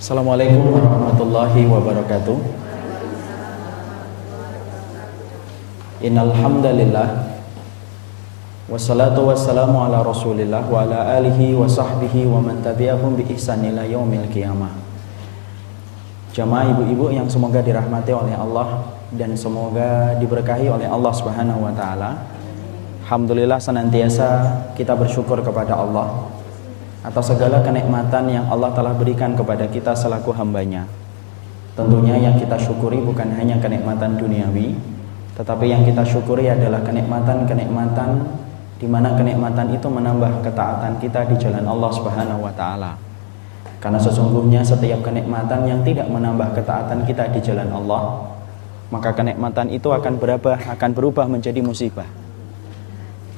Assalamualaikum warahmatullahi wabarakatuh. Innal hamdalillah wassalatu wassalamu ala Rasulillah wa ala alihi wa sahbihi wa man tabi'ahum bi ihsan ila yaumil qiyamah. Jamaah ibu-ibu yang semoga dirahmati oleh Allah dan semoga diberkahi oleh Allah Subhanahu wa taala. Alhamdulillah senantiasa kita bersyukur kepada Allah atas segala kenikmatan yang Allah telah berikan kepada kita selaku hambanya. Tentunya yang kita syukuri bukan hanya kenikmatan duniawi, tetapi yang kita syukuri adalah kenikmatan-kenikmatan di mana kenikmatan itu menambah ketaatan kita di jalan Allah Subhanahu wa taala. Karena sesungguhnya setiap kenikmatan yang tidak menambah ketaatan kita di jalan Allah, maka kenikmatan itu akan berubah menjadi musibah.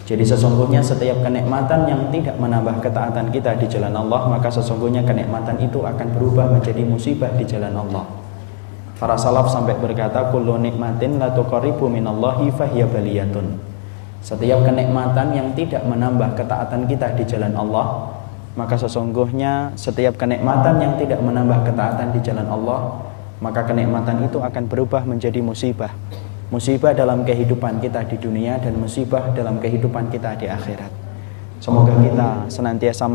Jadi sesungguhnya setiap kenikmatan yang tidak menambah ketaatan kita di jalan Allah, maka sesungguhnya kenikmatan itu akan berubah menjadi musibah di jalan Allah. Para salaf sampai berkata, kullu nikmatin la tuqarribu minallahi fahiya baliyatun. Setiap kenikmatan yang tidak menambah ketaatan kita di jalan Allah, maka sesungguhnya setiap kenikmatan yang tidak menambah ketaatan di jalan Allah, maka kenikmatan itu akan berubah menjadi musibah. Musibah dalam kehidupan kita di dunia dan musibah dalam kehidupan kita di akhirat. Semoga kita senantiasa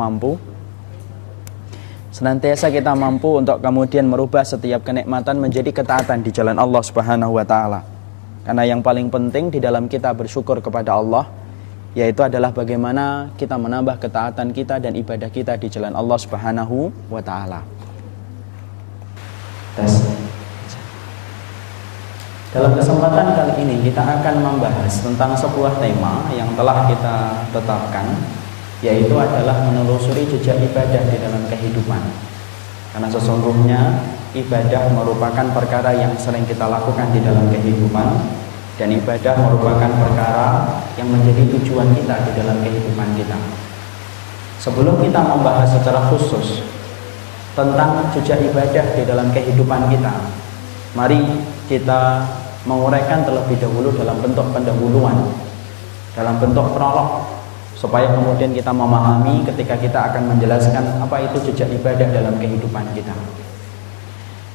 mampu untuk kemudian merubah setiap kenikmatan menjadi ketaatan di jalan Allah Subhanahu wa taala. Karena yang paling penting di dalam kita bersyukur kepada Allah yaitu adalah bagaimana kita menambah ketaatan kita dan ibadah kita di jalan Allah Subhanahu wa taala. Dalam kesempatan kali ini kita akan membahas tentang sebuah tema yang telah kita tetapkan, yaitu adalah menelusuri jejak ibadah di dalam kehidupan. Karena sesungguhnya ibadah merupakan perkara yang sering kita lakukan di dalam kehidupan, dan ibadah merupakan perkara yang menjadi tujuan kita di dalam kehidupan kita. Sebelum kita membahas secara khusus tentang jejak ibadah di dalam kehidupan kita, mari kita menguraikan terlebih dahulu dalam bentuk pendahuluan, dalam bentuk prolog, supaya kemudian kita memahami ketika kita akan menjelaskan apa itu jejak ibadah dalam kehidupan kita.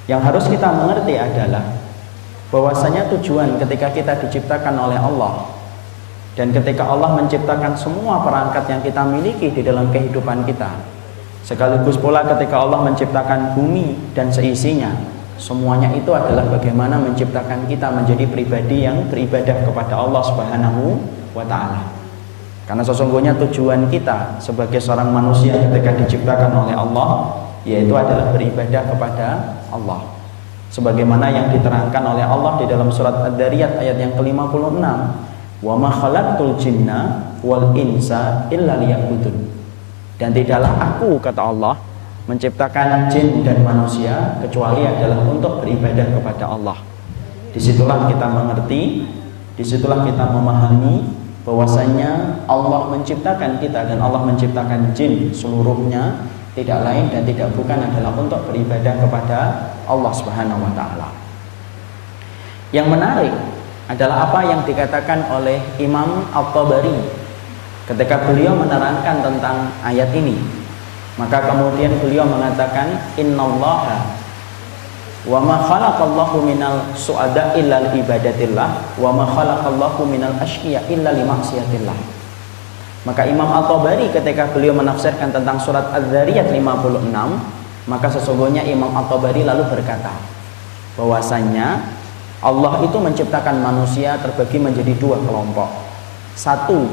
Yang harus kita mengerti adalah bahwasanya tujuan ketika kita diciptakan oleh Allah dan ketika Allah menciptakan semua perangkat yang kita miliki di dalam kehidupan kita, sekaligus pula ketika Allah menciptakan bumi dan seisinya, semuanya itu adalah bagaimana menciptakan kita menjadi pribadi yang beribadah kepada Allah Subhanahu wa taala. Karena sesungguhnya tujuan kita sebagai seorang manusia ketika diciptakan oleh Allah yaitu adalah beribadah kepada Allah. Sebagaimana yang diterangkan oleh Allah di dalam surat Ad-Dariyat ayat yang ke-56, "Wa ma khalaqtul jinna wal insa illa liya'budun." Dan tidaklah aku, kata Allah, menciptakan jin dan manusia kecuali adalah untuk beribadah kepada Allah. Disitulah kita mengerti, disitulah kita memahami bahwasanya Allah menciptakan kita dan Allah menciptakan jin seluruhnya tidak lain dan tidak bukan adalah untuk beribadah kepada Allah Subhanahu wa taala. Yang menarik adalah apa yang dikatakan oleh Imam At-Tabari ketika beliau menerangkan tentang ayat ini. Maka kemudian beliau mengatakan, innallaha wa ma khalaqallahu minal su'ada illa ibadatillah wa ma khalaqallahu minal asyqiya illa limaksiatillah. Maka Imam At-Tabari ketika beliau menafsirkan tentang surat Az-Zariyat 56, maka sesungguhnya Imam At-Tabari lalu berkata bahwasanya Allah itu menciptakan manusia terbagi menjadi dua kelompok. Satu,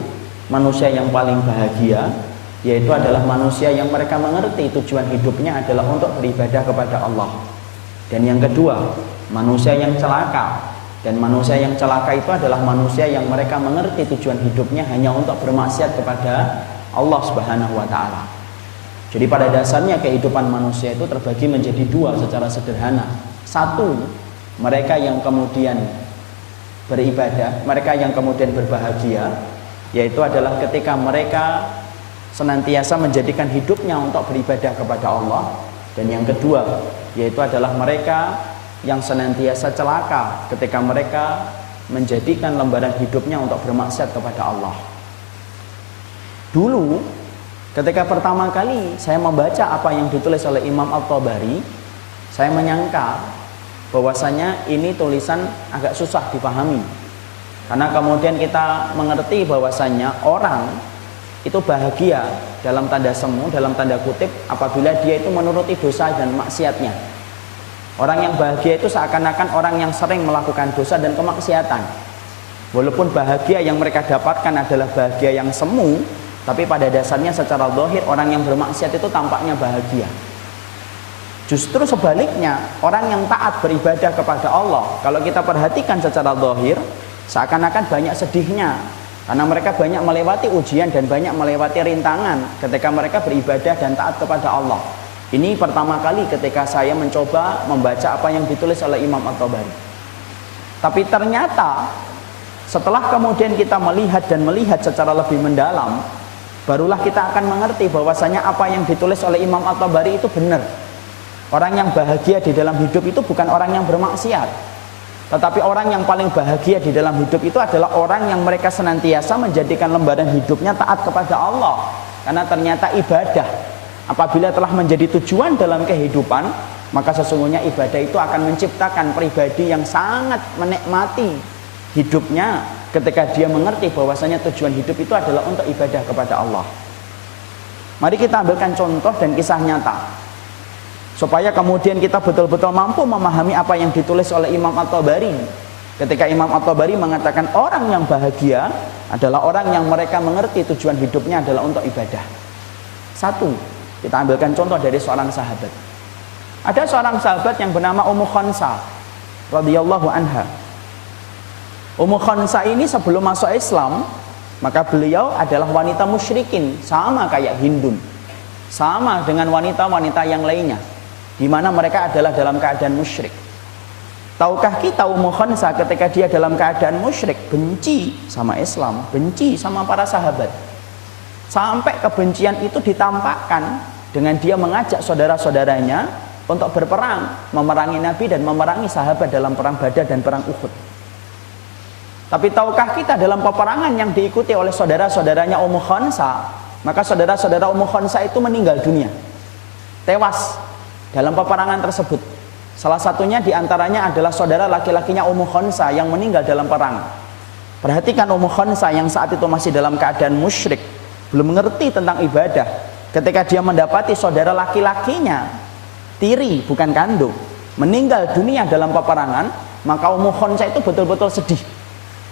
manusia yang paling bahagia, yaitu adalah manusia yang mereka mengerti tujuan hidupnya adalah untuk beribadah kepada Allah. Dan yang kedua, manusia yang celaka. Dan manusia yang celaka itu adalah manusia yang mereka mengerti tujuan hidupnya hanya untuk bermaksiat kepada Allah Subhanahu wa taala. Jadi pada dasarnya kehidupan manusia itu terbagi menjadi dua secara sederhana. Satu, mereka yang kemudian beribadah, mereka yang kemudian berbahagia, yaitu adalah ketika mereka senantiasa menjadikan hidupnya untuk beribadah kepada Allah. Dan yang kedua yaitu adalah mereka yang senantiasa celaka ketika mereka menjadikan lembaran hidupnya untuk bermaksiat kepada Allah. Dulu ketika pertama kali saya membaca apa yang ditulis oleh Imam At-Tabari, Saya menyangka bahwasanya ini tulisan agak susah dipahami. Karena kemudian kita mengerti bahwasanya orang itu bahagia dalam tanda semu, dalam tanda kutip, apabila dia itu menuruti dosa dan maksiatnya. Orang yang bahagia itu seakan-akan orang yang sering melakukan dosa dan kemaksiatan. Walaupun bahagia yang mereka dapatkan adalah bahagia yang semu, tapi pada dasarnya secara zahir orang yang bermaksiat itu tampaknya bahagia. Justru sebaliknya, orang yang taat beribadah kepada Allah, kalau kita perhatikan secara zahir, seakan-akan banyak sedihnya. Karena mereka banyak melewati ujian dan banyak melewati rintangan ketika mereka beribadah dan taat kepada Allah. Ini pertama kali ketika saya mencoba membaca apa yang ditulis oleh Imam At-Tabari. Tapi ternyata setelah kemudian kita melihat dan melihat secara lebih mendalam, barulah kita akan mengerti bahwasanya apa yang ditulis oleh Imam At-Tabari itu benar. Orang yang bahagia di dalam hidup itu bukan orang yang bermaksiat. Tetapi orang yang paling bahagia di dalam hidup itu adalah orang yang mereka senantiasa menjadikan lembaran hidupnya taat kepada Allah. Karena ternyata ibadah, apabila telah menjadi tujuan dalam kehidupan, maka sesungguhnya ibadah itu akan menciptakan pribadi yang sangat menikmati hidupnya ketika dia mengerti bahwasanya tujuan hidup itu adalah untuk ibadah kepada Allah. Mari kita ambilkan contoh dan kisah nyata, supaya kemudian kita betul-betul mampu memahami apa yang ditulis oleh Imam At-Tabari. Ketika Imam At-Tabari mengatakan orang yang bahagia adalah orang yang mereka mengerti tujuan hidupnya adalah untuk ibadah. Satu, kita ambilkan contoh dari seorang sahabat. Ada seorang sahabat yang bernama Ummu Khansa radhiyallahu anha. Ummu Khansa ini sebelum masuk Islam, maka beliau adalah wanita musyrikin, sama kayak Hindun, sama dengan wanita-wanita yang lainnya, di mana mereka adalah dalam keadaan musyrik. Tahukah kita Ummu Khansa ketika dia dalam keadaan musyrik, benci sama Islam, benci sama para sahabat. Sampai kebencian itu ditampakkan dengan dia mengajak saudara-saudaranya untuk berperang, memerangi Nabi dan memerangi sahabat dalam perang Badar dan perang Uhud. Tapi tahukah kita dalam peperangan yang diikuti oleh saudara-saudaranya Ummu Khansa, maka saudara-saudara Ummu Khansa itu meninggal dunia, tewas dalam peperangan tersebut. Salah satunya diantaranya adalah saudara laki-lakinya Ummu Khansa yang meninggal dalam perang. Perhatikan Ummu Khansa yang saat itu masih dalam keadaan musyrik, belum mengerti tentang ibadah. Ketika dia mendapati saudara laki-lakinya, tiri bukan kandung, meninggal dunia dalam peperangan, maka Ummu Khansa itu betul-betul sedih.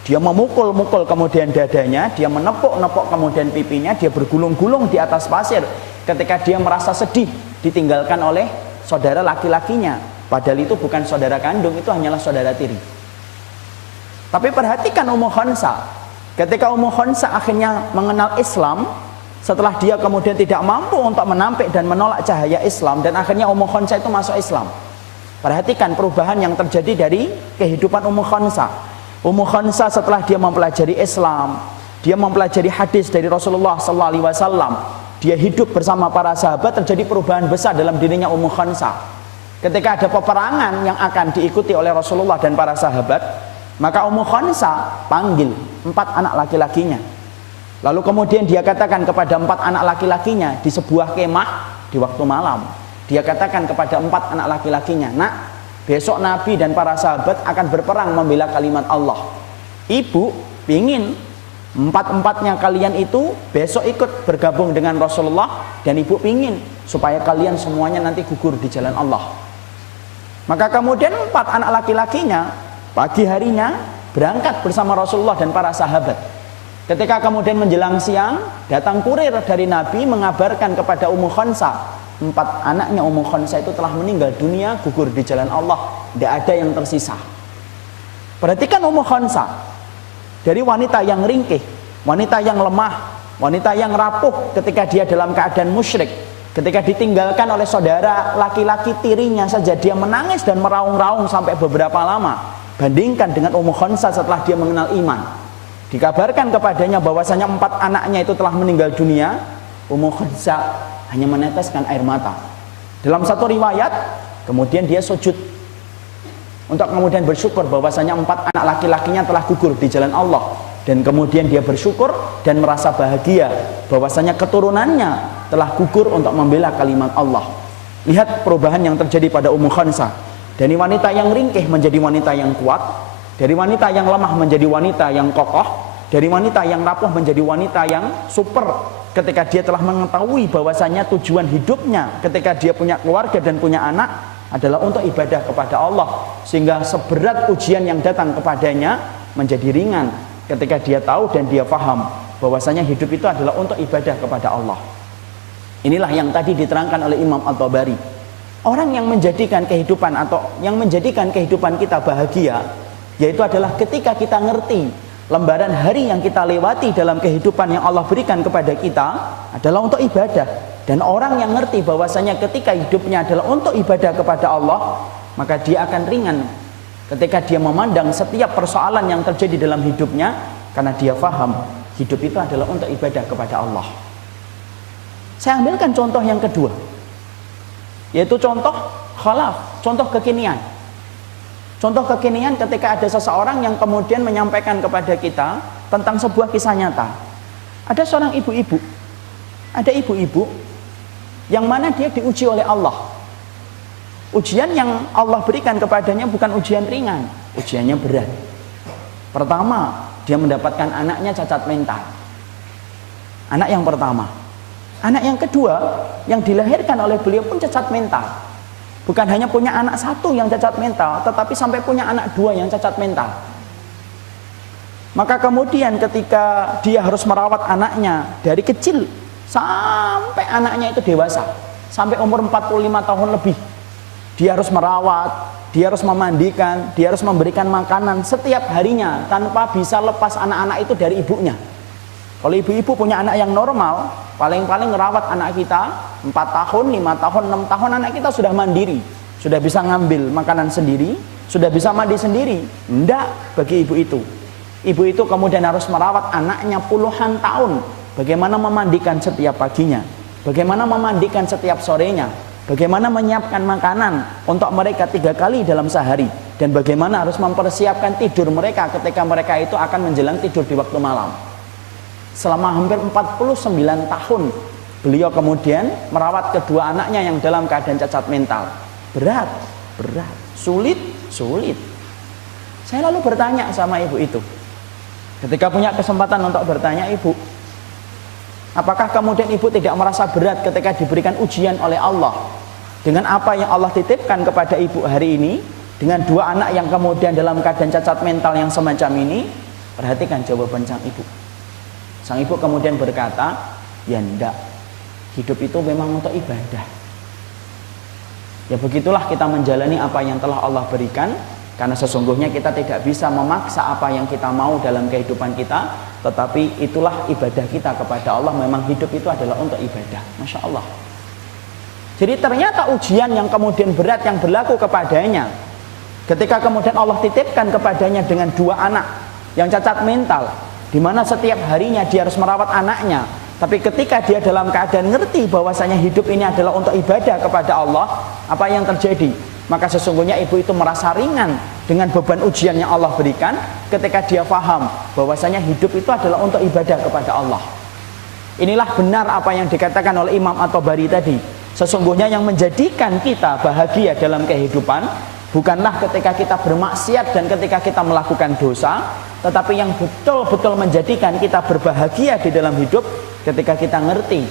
Dia memukul-mukul kemudian dadanya, dia menepuk-nepuk kemudian pipinya, dia bergulung-gulung di atas pasir ketika dia merasa sedih ditinggalkan oleh saudara laki-lakinya. Padahal itu bukan saudara kandung, itu hanyalah saudara tiri. Tapi perhatikan Ummu Khansa, ketika Ummu Khansa akhirnya mengenal Islam, setelah dia kemudian tidak mampu untuk menampik dan menolak cahaya Islam, dan akhirnya Ummu Khansa itu masuk Islam. Perhatikan perubahan yang terjadi dari kehidupan Ummu Khansa. Ummu Khansa setelah dia mempelajari Islam, dia mempelajari hadis dari Rasulullah SAW, dia hidup bersama para sahabat, terjadi perubahan besar dalam dirinya Ummu Khansa. Ketika ada peperangan yang akan diikuti oleh Rasulullah dan para sahabat, maka Ummu Khansa panggil 4 anak laki-lakinya. Lalu kemudian dia katakan kepada 4 anak laki-lakinya di sebuah kemah di waktu malam. Dia katakan kepada 4 anak laki-lakinya, "Nak, besok Nabi dan para sahabat akan berperang membela kalimat Allah. Ibu ingin 4-empatnya kalian itu besok ikut bergabung dengan Rasulullah, dan ibu ingin supaya kalian semuanya nanti gugur di jalan Allah." Maka kemudian 4 anak laki-lakinya pagi harinya berangkat bersama Rasulullah dan para sahabat. Ketika kemudian menjelang siang, datang kurir dari Nabi mengabarkan kepada Ummu Khansa, 4 anaknya Ummu Khansa itu telah meninggal dunia, gugur di jalan Allah, tidak ada yang tersisa. Perhatikan Ummu Khansa, dari wanita yang ringkih, wanita yang lemah, wanita yang rapuh ketika dia dalam keadaan musyrik, ketika ditinggalkan oleh saudara laki-laki tirinya saja dia menangis dan meraung-raung sampai beberapa lama. Bandingkan dengan Ummu Khansa setelah dia mengenal iman, dikabarkan kepadanya bahwasanya 4 anaknya itu telah meninggal dunia, Ummu Khansa hanya meneteskan air mata. Dalam satu riwayat, kemudian dia sujud untuk kemudian bersyukur bahwasanya 4 anak laki-lakinya telah gugur di jalan Allah, dan kemudian dia bersyukur dan merasa bahagia bahwasanya keturunannya telah gugur untuk membela kalimat Allah. Lihat perubahan yang terjadi pada Ummu Khansah. Dari wanita yang ringkih menjadi wanita yang kuat, dari wanita yang lemah menjadi wanita yang kokoh, dari wanita yang rapuh menjadi wanita yang super ketika dia telah mengetahui bahwasanya tujuan hidupnya ketika dia punya keluarga dan punya anak adalah untuk ibadah kepada Allah, sehingga seberat ujian yang datang kepadanya menjadi ringan ketika dia tahu dan dia paham bahwasanya hidup itu adalah untuk ibadah kepada Allah. Inilah yang tadi diterangkan oleh Imam At-Tabari. Orang yang menjadikan kehidupan atau yang menjadikan kehidupan kita bahagia, yaitu adalah ketika kita ngerti lembaran hari yang kita lewati dalam kehidupan yang Allah berikan kepada kita adalah untuk ibadah. Dan orang yang ngerti bahwasanya ketika hidupnya adalah untuk ibadah kepada Allah, maka dia akan ringan ketika dia memandang setiap persoalan yang terjadi dalam hidupnya, karena dia paham hidup itu adalah untuk ibadah kepada Allah. Saya ambilkan contoh yang kedua, yaitu contoh khalaf, contoh kekinian. Contoh kekinian ketika ada seseorang yang kemudian menyampaikan kepada kita tentang sebuah kisah nyata. Ada seorang ibu-ibu, ada ibu-ibu yang mana dia diuji oleh Allah. Ujian yang Allah berikan kepadanya bukan ujian ringan, ujiannya berat. Pertama, dia mendapatkan anaknya cacat mental. Anak yang pertama. Anak yang kedua yang dilahirkan oleh beliau pun cacat mental. Bukan hanya punya anak satu yang cacat mental, tetapi sampai punya anak dua yang cacat mental. Maka kemudian ketika dia harus merawat anaknya dari kecil sampai anaknya itu dewasa, sampai umur 45 tahun lebih, dia harus merawat, dia harus memandikan, dia harus memberikan makanan setiap harinya tanpa bisa lepas anak-anak itu dari ibunya. Kalau ibu-ibu punya anak yang normal, paling-paling merawat anak kita 4 tahun, 5 tahun, 6 tahun anak kita sudah mandiri, sudah bisa ngambil makanan sendiri, sudah bisa mandi sendiri. Tidak bagi ibu itu. Ibu itu kemudian harus merawat anaknya puluhan tahun. Bagaimana memandikan setiap paginya, bagaimana memandikan setiap sorenya, bagaimana menyiapkan makanan untuk mereka 3 kali dalam sehari, dan bagaimana harus mempersiapkan tidur mereka ketika mereka itu akan menjelang tidur di waktu malam. Selama hampir 49 tahun beliau kemudian merawat kedua anaknya yang dalam keadaan cacat mental. Berat, sulit. Saya lalu bertanya sama ibu itu, ketika punya kesempatan untuk bertanya, ibu, apakah kemudian ibu tidak merasa berat ketika diberikan ujian oleh Allah dengan apa yang Allah titipkan kepada ibu hari ini, dengan 2 anak yang kemudian dalam keadaan cacat mental yang semacam ini? Perhatikan jawaban sang ibu. Sang ibu kemudian berkata, ya enggak, hidup itu memang untuk ibadah. Ya begitulah kita menjalani apa yang telah Allah berikan, karena sesungguhnya kita tidak bisa memaksa apa yang kita mau dalam kehidupan kita, tetapi itulah ibadah kita kepada Allah. Memang hidup itu adalah untuk ibadah. Masya Allah. Jadi ternyata ujian yang kemudian berat yang berlaku kepadanya, ketika kemudian Allah titipkan kepadanya dengan 2 anak yang cacat mental, di mana setiap harinya dia harus merawat anaknya, tapi ketika dia dalam keadaan ngerti bahwasanya hidup ini adalah untuk ibadah kepada Allah, apa yang terjadi? Maka sesungguhnya ibu itu merasa ringan dengan beban ujian yang Allah berikan ketika dia paham bahwasanya hidup itu adalah untuk ibadah kepada Allah. Inilah benar apa yang dikatakan oleh Imam At-Tabari tadi. Sesungguhnya yang menjadikan kita bahagia dalam kehidupan bukanlah ketika kita bermaksiat dan ketika kita melakukan dosa, tetapi yang betul-betul menjadikan kita berbahagia di dalam hidup ketika kita ngerti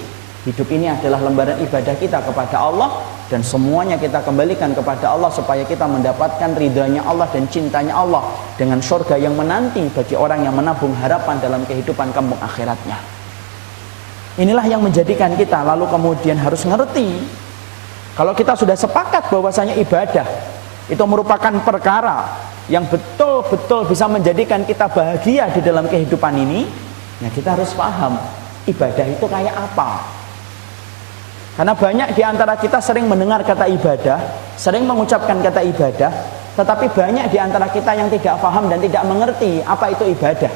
hidup ini adalah lembaran ibadah kita kepada Allah, dan semuanya kita kembalikan kepada Allah supaya kita mendapatkan ridhanya Allah dan cintanya Allah dengan surga yang menanti bagi orang yang menabung harapan dalam kehidupan kampung akhiratnya. Inilah yang menjadikan kita lalu kemudian harus ngerti, kalau kita sudah sepakat bahwasanya ibadah itu merupakan perkara yang betul-betul bisa menjadikan kita bahagia di dalam kehidupan ini, ya kita harus paham ibadah itu kayak apa. Karena banyak di antara kita sering mendengar kata ibadah, sering mengucapkan kata ibadah, tetapi banyak di antara kita yang tidak paham dan tidak mengerti apa itu ibadah.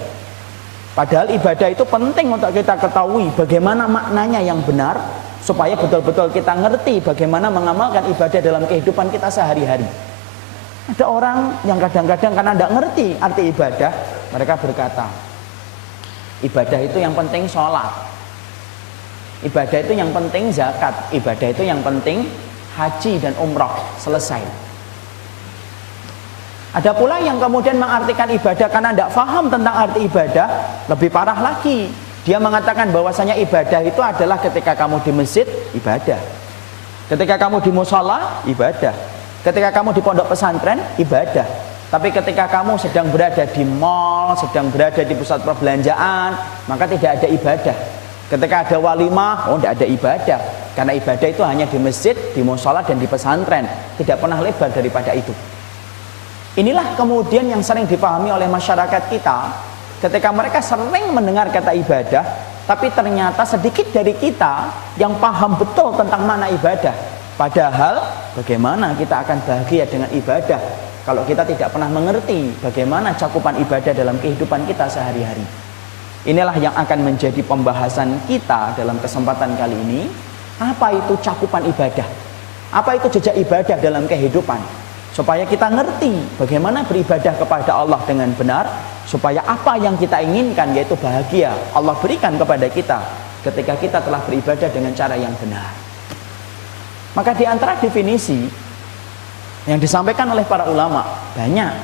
Padahal ibadah itu penting untuk kita ketahui bagaimana maknanya yang benar, supaya betul-betul kita ngerti bagaimana mengamalkan ibadah dalam kehidupan kita sehari-hari. Ada orang yang kadang-kadang karena tidak ngerti arti ibadah, mereka berkata, ibadah itu yang penting sholat, ibadah itu yang penting zakat, ibadah itu yang penting haji dan umrah, selesai. Ada pula yang kemudian mengartikan ibadah karena tidak paham tentang arti ibadah, lebih parah lagi. Dia mengatakan bahwasanya ibadah itu adalah ketika kamu di masjid, ibadah. Ketika kamu di mushola, ibadah. Ketika kamu di pondok pesantren, ibadah. Tapi ketika kamu sedang berada di mall, sedang berada di pusat perbelanjaan, maka tidak ada ibadah. Ketika ada walimah, tidak ada ibadah. Karena ibadah itu hanya di masjid, di mushola, dan di pesantren. Tidak pernah lebar daripada itu. Inilah kemudian yang sering dipahami oleh masyarakat kita. Ketika mereka sering mendengar kata ibadah, tapi ternyata sedikit dari kita yang paham betul tentang mana ibadah. Padahal bagaimana kita akan bahagia dengan ibadah kalau kita tidak pernah mengerti bagaimana cakupan ibadah dalam kehidupan kita sehari-hari. Inilah yang akan menjadi pembahasan kita dalam kesempatan kali ini. Apa itu cakupan ibadah? Apa itu jejak ibadah dalam kehidupan? Supaya kita ngerti bagaimana beribadah kepada Allah dengan benar, supaya apa yang kita inginkan, yaitu bahagia, Allah berikan kepada kita ketika kita telah beribadah dengan cara yang benar. Maka di antara definisi yang disampaikan oleh para ulama, banyak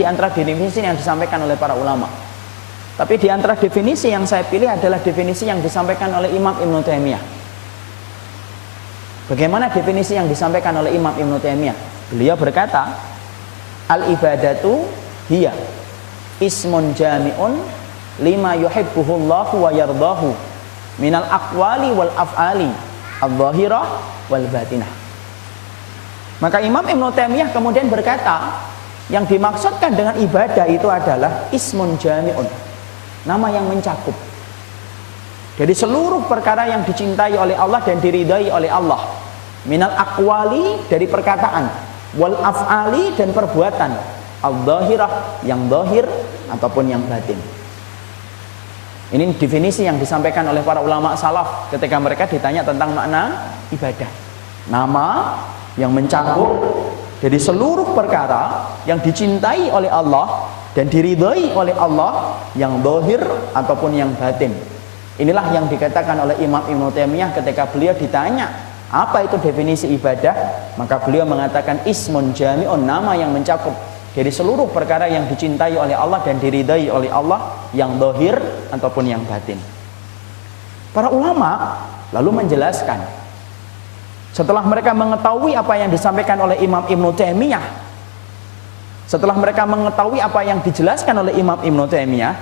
di antara definisi yang disampaikan oleh para ulama. Tapi di antara definisi yang saya pilih adalah definisi yang disampaikan oleh Imam Ibnu Taimiyah. Bagaimana definisi yang disampaikan oleh Imam Ibnu Taimiyah? Beliau berkata, al-ibadatu hiya ismun jami'un lima yuhibbuhullahu wa yardahu minal aqwali wal af'ali al-zahirah wal batinah. Maka Imam Ibnu Taimiyah kemudian berkata, yang dimaksudkan dengan ibadah itu adalah ismun jami'un, nama yang mencakup. Jadi seluruh perkara yang dicintai oleh Allah dan diridai oleh Allah. Minal aqwali, dari perkataan, wal af'ali, dan perbuatan, al-zahirah, yang zahir ataupun yang batin. Ini definisi yang disampaikan oleh para ulama salaf ketika mereka ditanya tentang makna ibadah. Nama yang mencakup jadi seluruh perkara yang dicintai oleh Allah dan diridhai oleh Allah, yang zahir ataupun yang batin. Inilah yang dikatakan oleh Imam Ibnu Taimiyah ketika beliau ditanya apa itu definisi ibadah, maka beliau mengatakan ismun jami'un, nama yang mencakup dari seluruh perkara yang dicintai oleh Allah dan diridai oleh Allah, yang zahir ataupun yang batin. Para ulama lalu menjelaskan, setelah mereka mengetahui apa yang disampaikan oleh Imam Ibnu Taimiyah, setelah mereka mengetahui apa yang dijelaskan oleh Imam Ibnu Taimiyah,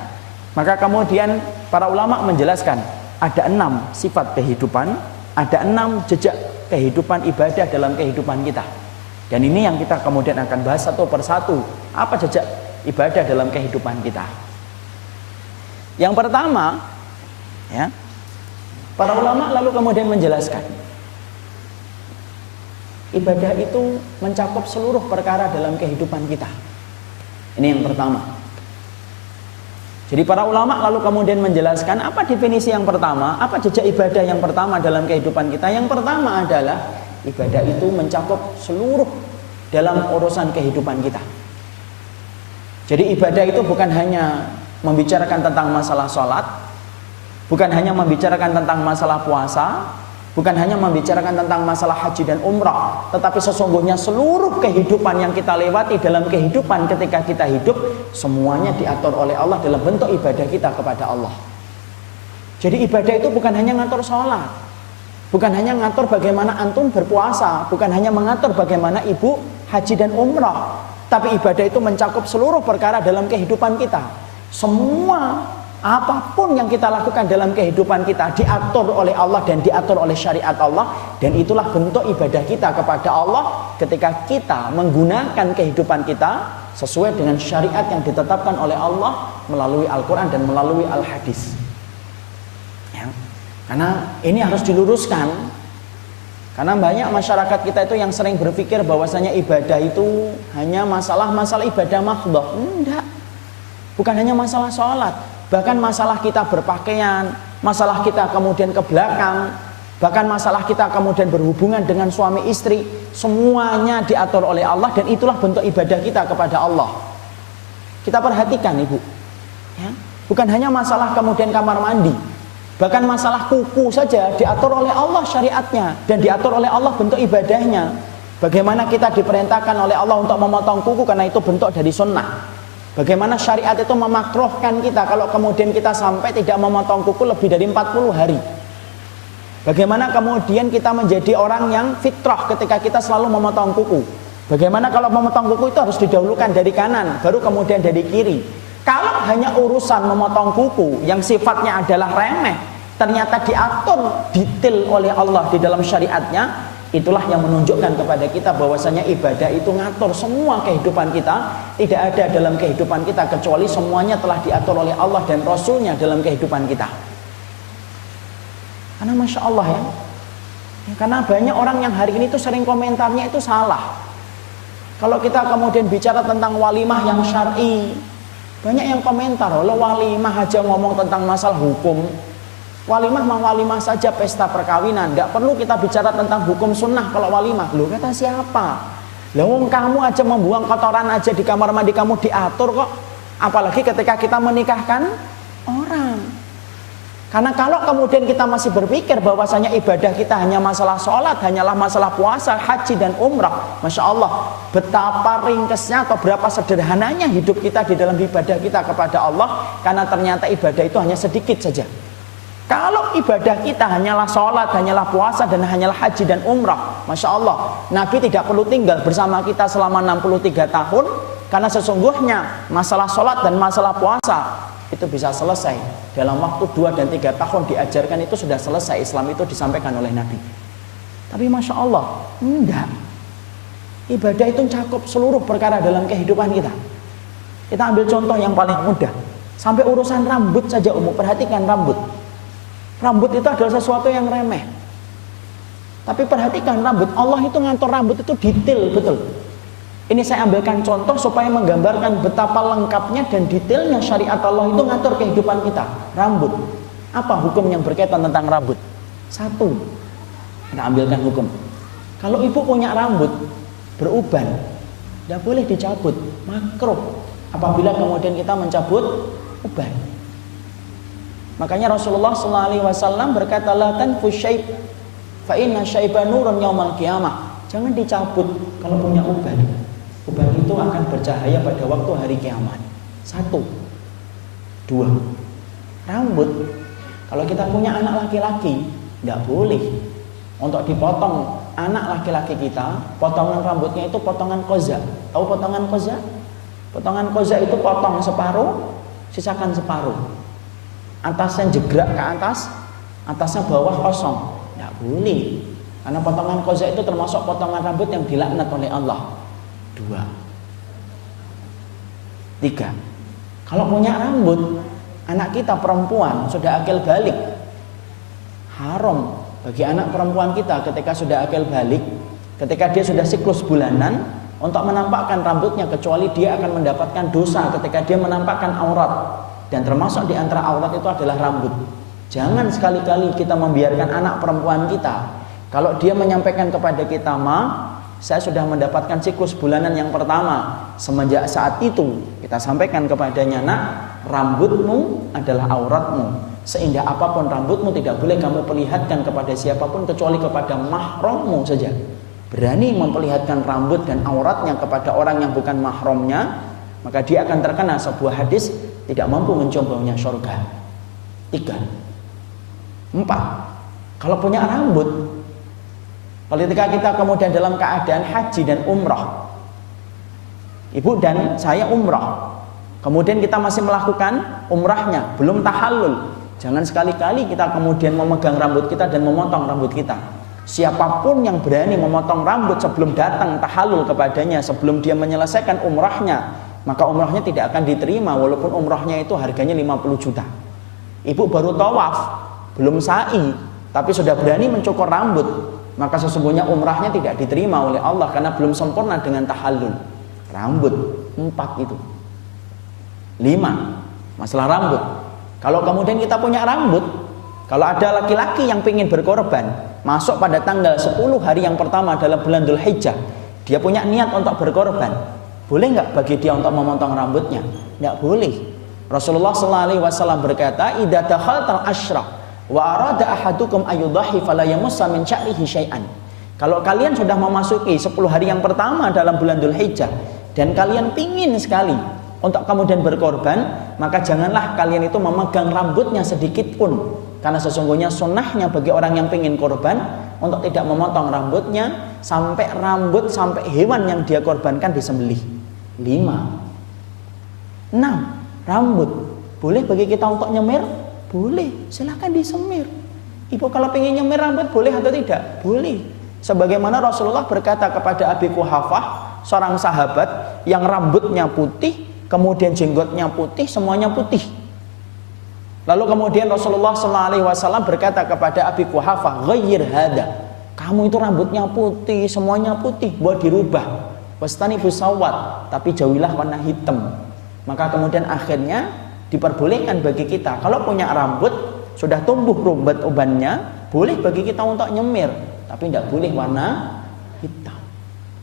maka kemudian para ulama menjelaskan ada 6 sifat kehidupan, ada 6 jejak kehidupan ibadah dalam kehidupan kita. Dan ini yang kita kemudian akan bahas satu persatu. Apa jejak ibadah dalam kehidupan kita? Yang pertama, ya, para ulama lalu kemudian menjelaskan, ibadah itu mencakup seluruh perkara dalam kehidupan kita. Ini yang pertama. Jadi para ulama lalu kemudian menjelaskan apa definisi yang pertama, apa jejak ibadah yang pertama dalam kehidupan kita. Yang pertama adalah ibadah itu mencakup seluruh dalam urusan kehidupan kita. Jadi ibadah itu bukan hanya membicarakan tentang masalah sholat, bukan hanya membicarakan tentang masalah puasa, bukan hanya membicarakan tentang masalah haji dan umrah, tetapi sesungguhnya seluruh kehidupan yang kita lewati dalam kehidupan ketika kita hidup, semuanya diatur oleh Allah dalam bentuk ibadah kita kepada Allah. Jadi ibadah itu bukan hanya ngatur sholat, bukan hanya ngatur bagaimana antum berpuasa, bukan hanya mengatur bagaimana ibu haji dan umrah, tapi ibadah itu mencakup seluruh perkara dalam kehidupan kita. Semua apapun yang kita lakukan dalam kehidupan kita diatur oleh Allah dan diatur oleh syariat Allah, dan itulah bentuk ibadah kita kepada Allah ketika kita menggunakan kehidupan kita sesuai dengan syariat yang ditetapkan oleh Allah melalui Al-Quran dan melalui Al-Hadis. Ya. Karena ini harus diluruskan, karena banyak masyarakat kita itu yang sering berpikir bahwasanya ibadah itu hanya masalah ibadah mahdhah. Enggak, bukan hanya masalah sholat, bahkan masalah kita berpakaian, masalah kita kemudian ke belakang, bahkan masalah kita kemudian berhubungan dengan suami istri, semuanya diatur oleh Allah, dan itulah bentuk ibadah kita kepada Allah. Kita perhatikan ibu, ya? Bukan hanya masalah kemudian kamar mandi, Bahkan masalah kuku saja diatur oleh Allah syariatnya dan diatur oleh Allah bentuk ibadahnya. Bagaimana kita diperintahkan oleh Allah untuk memotong kuku karena itu bentuk dari sunnah. Bagaimana syariat itu memakruhkan kita kalau kemudian kita sampai tidak memotong kuku lebih dari 40 hari. Bagaimana kemudian kita menjadi orang yang fitrah ketika kita selalu memotong kuku. Bagaimana kalau memotong kuku itu harus didahulukan dari kanan, baru kemudian dari kiri. Kalau hanya urusan memotong kuku yang sifatnya adalah remeh, ternyata diatur detail oleh Allah di dalam syariatnya, itulah yang menunjukkan kepada kita bahwasanya ibadah itu ngatur semua kehidupan kita. Tidak ada dalam kehidupan kita kecuali semuanya telah diatur oleh Allah dan Rasulnya dalam kehidupan kita. Karena Masya Allah ya, karena banyak orang yang hari ini tuh sering komentarnya itu salah. Kalau kita kemudian bicara tentang walimah yang syar'i, banyak yang komentar, loh walimah aja ngomong tentang masalah hukum. Walimah mah walimah saja, pesta perkawinan. Tidak perlu kita bicara tentang hukum sunnah kalau walimah. Loh kata siapa? Loh kamu aja membuang kotoran aja di kamar mandi kamu diatur kok. Apalagi ketika kita menikahkan orang. Karena kalau kemudian kita masih berpikir bahwasanya ibadah kita hanya masalah sholat, hanyalah masalah puasa, haji dan umrah, Masya Allah, betapa ringkesnya atau berapa sederhananya hidup kita di dalam ibadah kita kepada Allah. Karena ternyata ibadah itu hanya sedikit saja. Kalau ibadah kita hanyalah sholat, hanyalah puasa dan hanyalah haji dan umrah, Masya Allah, Nabi tidak perlu tinggal bersama kita selama 63 tahun. Karena sesungguhnya masalah sholat dan masalah puasa itu bisa selesai dalam waktu 2 dan 3 tahun diajarkan, itu sudah selesai. Islam itu disampaikan oleh Nabi. Tapi Masya Allah, enggak. Ibadah itu mencakup seluruh perkara dalam kehidupan kita. Kita ambil contoh yang paling mudah. Sampai urusan rambut saja umum. Perhatikan rambut. Rambut itu adalah sesuatu yang remeh. Tapi perhatikan rambut. Allah itu ngatur rambut itu detail betul. Ini saya ambilkan contoh supaya menggambarkan betapa lengkapnya dan detailnya syariat Allah itu ngatur kehidupan kita. Rambut. Apa hukum yang berkaitan tentang rambut? Satu, kita ambilkan hukum. Kalau ibu punya rambut beruban, tidak boleh dicabut, makruh. Apabila kemudian kita mencabut uban. Makanya Rasulullah SAW berkata, la tanfu syaib, fa inna syaiba nurun yaumal qiyamah. Jangan dicabut kalau punya uban. Uban itu akan bercahaya pada waktu hari kiamat. Satu. Dua, rambut. Kalau kita punya anak laki-laki, tidak boleh untuk dipotong anak laki-laki kita. Potongan rambutnya itu potongan koza. Tahu potongan koza? Potongan koza itu potong separuh, sisakan separuh. Atasnya jegrak ke atas, atasnya bawah kosong. Tidak boleh. Karena potongan koza itu termasuk potongan rambut yang dilaknat oleh Allah. Dua. Tiga. Kalau punya rambut, anak kita perempuan sudah akil balik, haram bagi anak perempuan kita ketika sudah akil balik, ketika dia sudah siklus bulanan, untuk menampakkan rambutnya, kecuali dia akan mendapatkan dosa ketika dia menampakkan aurat. Dan termasuk di antara aurat itu adalah rambut. Jangan sekali-kali kita membiarkan anak perempuan kita, kalau dia menyampaikan kepada kita, saya sudah mendapatkan siklus bulanan yang pertama. Semenjak saat itu kita sampaikan kepadanya, nak, rambutmu adalah auratmu. Seindah apapun rambutmu tidak boleh kamu perlihatkan kepada siapapun kecuali kepada mahrammu saja. Berani memperlihatkan rambut dan auratnya kepada orang yang bukan mahramnya, maka dia akan terkena sebuah hadis, tidak mampu mencium baunya surga. 3. 4. Kalau punya rambut, ketika kita kemudian dalam keadaan haji dan umrah, ibu dan saya umrah, kemudian kita masih melakukan umrahnya, belum tahallul, jangan sekali-kali kita kemudian memegang rambut kita dan memotong rambut kita. Siapapun yang berani memotong rambut sebelum datang tahallul kepadanya, sebelum dia menyelesaikan umrahnya, maka umrahnya tidak akan diterima, walaupun umrahnya itu harganya 50 juta. Ibu baru tawaf, belum sa'i, tapi sudah berani mencukur rambut, maka sesungguhnya umrahnya tidak diterima oleh Allah karena belum sempurna dengan tahallul. Rambut. 4 itu. 5. Masalah rambut. Kalau kemudian kita punya rambut, kalau ada laki-laki yang ingin berkorban, masuk pada tanggal 10 hari yang pertama dalam bulan Dzulhijjah, dia punya niat untuk berkorban, boleh nggak bagi dia untuk memotong rambutnya? Nggak boleh. Rasulullah SAW berkata, idza dakhaltal asyrah, Wa arada ahadukum ayudhahi fala yamussa min sya'rihi syai'an. Kalau kalian sudah memasuki 10 hari yang pertama dalam bulan Dzulhijjah dan kalian pingin sekali untuk kemudian berkorban, maka janganlah kalian itu memegang rambutnya sedikit pun, karena sesungguhnya sunnahnya bagi orang yang pingin korban untuk tidak memotong rambutnya sampai hewan yang dia korbankan disembelih. 5. 6. Rambut boleh bagi kita untuk nyemir? Boleh, silahkan disemir. Ibu kalau pengen nyemir rambut boleh atau tidak? Boleh. Sebagaimana Rasulullah berkata kepada Abi Quhafah, seorang sahabat yang rambutnya putih, kemudian jenggotnya putih, semuanya putih. Lalu kemudian Rasulullah SAW berkata kepada Abi Quhafah, ghayyir hada, kamu itu rambutnya putih, semuanya putih, buat dirubah. Wastani busawat, tapi jauhilah warna hitam. Maka kemudian akhirnya diperbolehkan bagi kita, kalau punya rambut sudah tumbuh uban-ubannya, boleh bagi kita untuk nyemir, tapi tidak boleh warna hitam.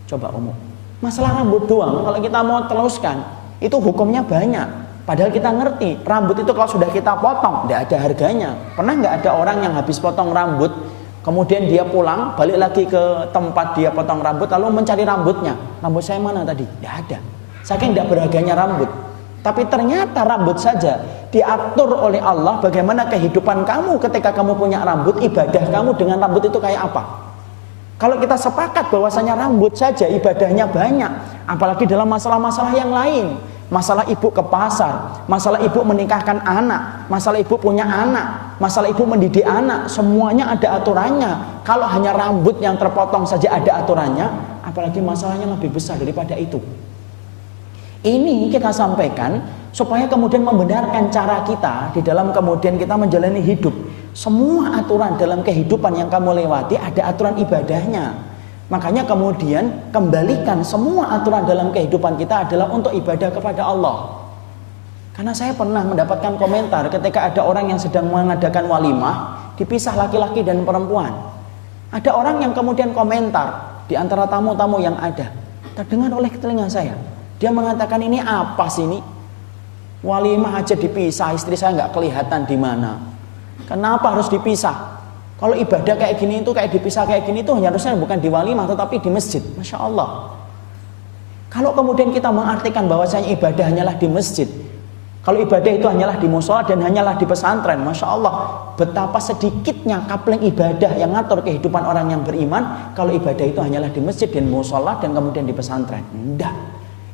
Coba umum. Masalah rambut doang, kalau kita mau teruskan, itu hukumnya banyak. Padahal kita ngerti, rambut itu kalau sudah kita potong, tidak ada harganya. Pernah nggak ada orang yang habis potong rambut, kemudian dia pulang, balik lagi ke tempat dia potong rambut, lalu mencari rambutnya. Rambut saya mana tadi? Tidak ada. Saking tidak berharganya rambut. Tapi ternyata rambut saja diatur oleh Allah bagaimana kehidupan kamu ketika kamu punya rambut, ibadah kamu dengan rambut itu kayak apa. Kalau kita sepakat bahwasanya rambut saja ibadahnya banyak, apalagi dalam masalah-masalah yang lain. Masalah ibu ke pasar, masalah ibu menikahkan anak, masalah ibu punya anak, masalah ibu mendidik anak, semuanya ada aturannya. Kalau hanya rambut yang terpotong saja ada aturannya, apalagi masalahnya lebih besar daripada itu. Ini kita sampaikan supaya kemudian membenarkan cara kita di dalam kemudian kita menjalani hidup. Semua aturan dalam kehidupan yang kamu lewati ada aturan ibadahnya. Makanya kemudian kembalikan semua aturan dalam kehidupan kita adalah untuk ibadah kepada Allah. Karena saya pernah mendapatkan komentar ketika ada orang yang sedang mengadakan walimah, dipisah laki-laki dan perempuan. Ada orang yang kemudian komentar di antara tamu-tamu yang ada, terdengar oleh telinga saya. Dia mengatakan, ini apa sih ini? Walimah aja dipisah, istri saya nggak kelihatan di mana. Kenapa harus dipisah? Kalau ibadah kayak gini itu, kayak dipisah kayak gini itu harusnya bukan di walimah tetapi di masjid. Masya Allah. Kalau kemudian kita mengartikan bahwasanya ibadah hanyalah di masjid, kalau ibadah itu hanyalah di musola dan hanyalah di pesantren, Masya Allah, betapa sedikitnya kapling ibadah yang ngatur kehidupan orang yang beriman kalau ibadah itu hanyalah di masjid dan musola dan kemudian di pesantren. Tidak.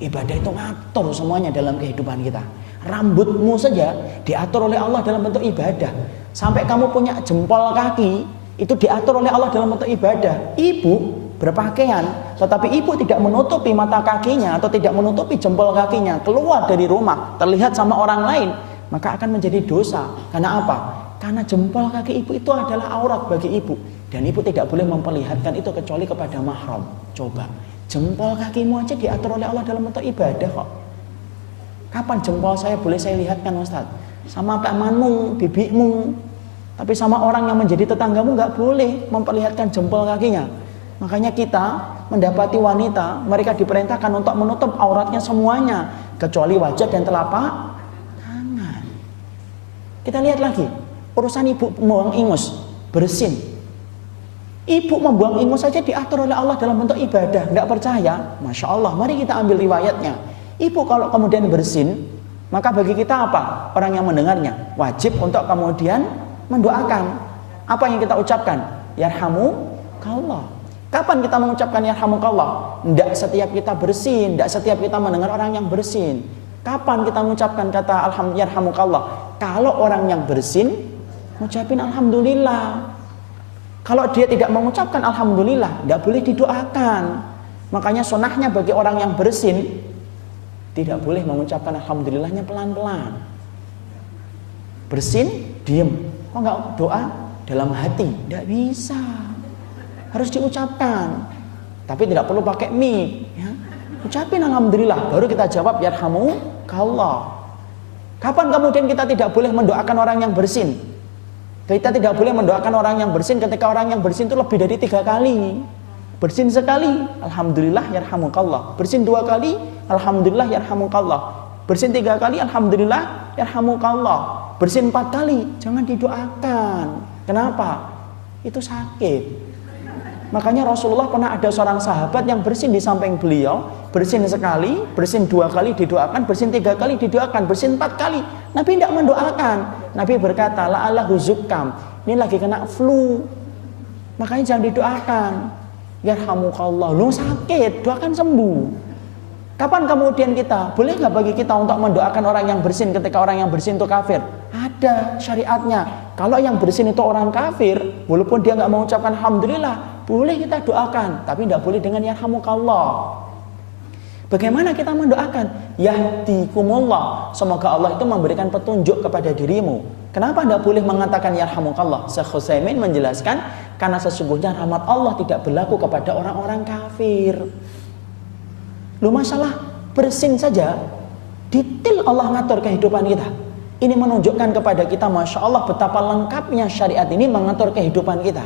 Ibadah itu ngatur semuanya dalam kehidupan kita. Rambutmu saja diatur oleh Allah dalam bentuk ibadah. Sampai kamu punya jempol kaki, itu diatur oleh Allah dalam bentuk ibadah. Ibu berpakaian, tetapi ibu tidak menutupi mata kakinya atau tidak menutupi jempol kakinya, keluar dari rumah, terlihat sama orang lain, maka akan menjadi dosa. Karena apa? Karena jempol kaki ibu itu adalah aurat bagi ibu. Dan ibu tidak boleh memperlihatkan itu kecuali kepada mahram. Coba. Jempol kakimu aja diatur oleh Allah dalam bentuk ibadah kok. Kapan jempol saya boleh saya lihatkan Ustaz? Sama pamanmu, bibimu. Tapi sama orang yang menjadi tetanggamu nggak boleh memperlihatkan jempol kakinya. Makanya kita mendapati wanita, mereka diperintahkan untuk menutup auratnya semuanya. Kecuali wajah dan telapak tangan. Kita lihat lagi, urusan ibu membuang ingus, bersin. Ibu membuang ingus saja diatur oleh Allah dalam bentuk ibadah. Tidak percaya? Masya Allah, mari kita ambil riwayatnya. Ibu kalau kemudian bersin, maka bagi kita apa? Orang yang mendengarnya wajib untuk kemudian mendoakan. Apa yang kita ucapkan? Yarhamukallah. Kapan kita mengucapkan yarhamukallah? Tidak setiap kita bersin, tidak setiap kita mendengar orang yang bersin. Kapan kita mengucapkan kata yarhamukallah? Kalau orang yang bersin, mengucapkan alhamdulillah. Kalau dia tidak mengucapkan alhamdulillah, tidak boleh didoakan. Makanya sunahnya bagi orang yang bersin, tidak boleh mengucapkan alhamdulillahnya pelan-pelan. Bersin, diem. Kok nggak doa? Dalam hati. Tidak bisa. Harus diucapkan. Tapi tidak perlu pakai mic. Ya. Ucapin alhamdulillah, baru kita jawab yarhamukallah. Kapan kemudian kita tidak boleh mendoakan orang yang bersin? Kita tidak boleh mendoakan orang yang bersin ketika orang yang bersin itu lebih dari 3 kali. Bersin sekali, alhamdulillah yarhamukallah. Bersin 2 kali, alhamdulillah yarhamukallah. Bersin 3 kali, alhamdulillah, yarhamukallah. Bersin 4 kali, jangan didoakan. Kenapa? Itu sakit. Makanya Rasulullah pernah ada seorang sahabat yang bersin di samping beliau, bersin sekali, bersin 2 kali didoakan, bersin 3 kali didoakan, bersin 4 kali. Nabi tidak mendoakan. Nabi berkata, la'allahu zukam. Ini lagi kena flu. Makanya jangan didoakan. Yarhamukallah. Lu sakit, doakan sembuh. Kapan kemudian kita, boleh nggak bagi kita untuk mendoakan orang yang bersin ketika orang yang bersin itu kafir? Ada syariatnya. Kalau yang bersin itu orang kafir, walaupun dia nggak mengucapkan alhamdulillah, boleh kita doakan, tapi tidak boleh dengan yarhamukallah. Bagaimana kita mendoakan? Yahdikumullah. Semoga Allah itu memberikan petunjuk kepada dirimu. Kenapa tidak boleh mengatakan yarhamukallah? Syekh Utsaimin menjelaskan, karena sesungguhnya rahmat Allah tidak berlaku kepada orang-orang kafir. Lu masalah bersin saja, detail Allah ngatur kehidupan kita. Ini menunjukkan kepada kita, Masya Allah, betapa lengkapnya syariat ini mengatur kehidupan kita.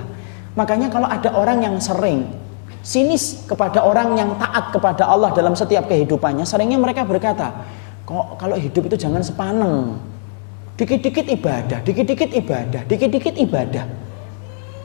Makanya kalau ada orang yang sering sinis kepada orang yang taat kepada Allah dalam setiap kehidupannya, seringnya mereka berkata, kok kalau hidup itu jangan sepaneng. Dikit-dikit ibadah, dikit-dikit ibadah, dikit-dikit ibadah.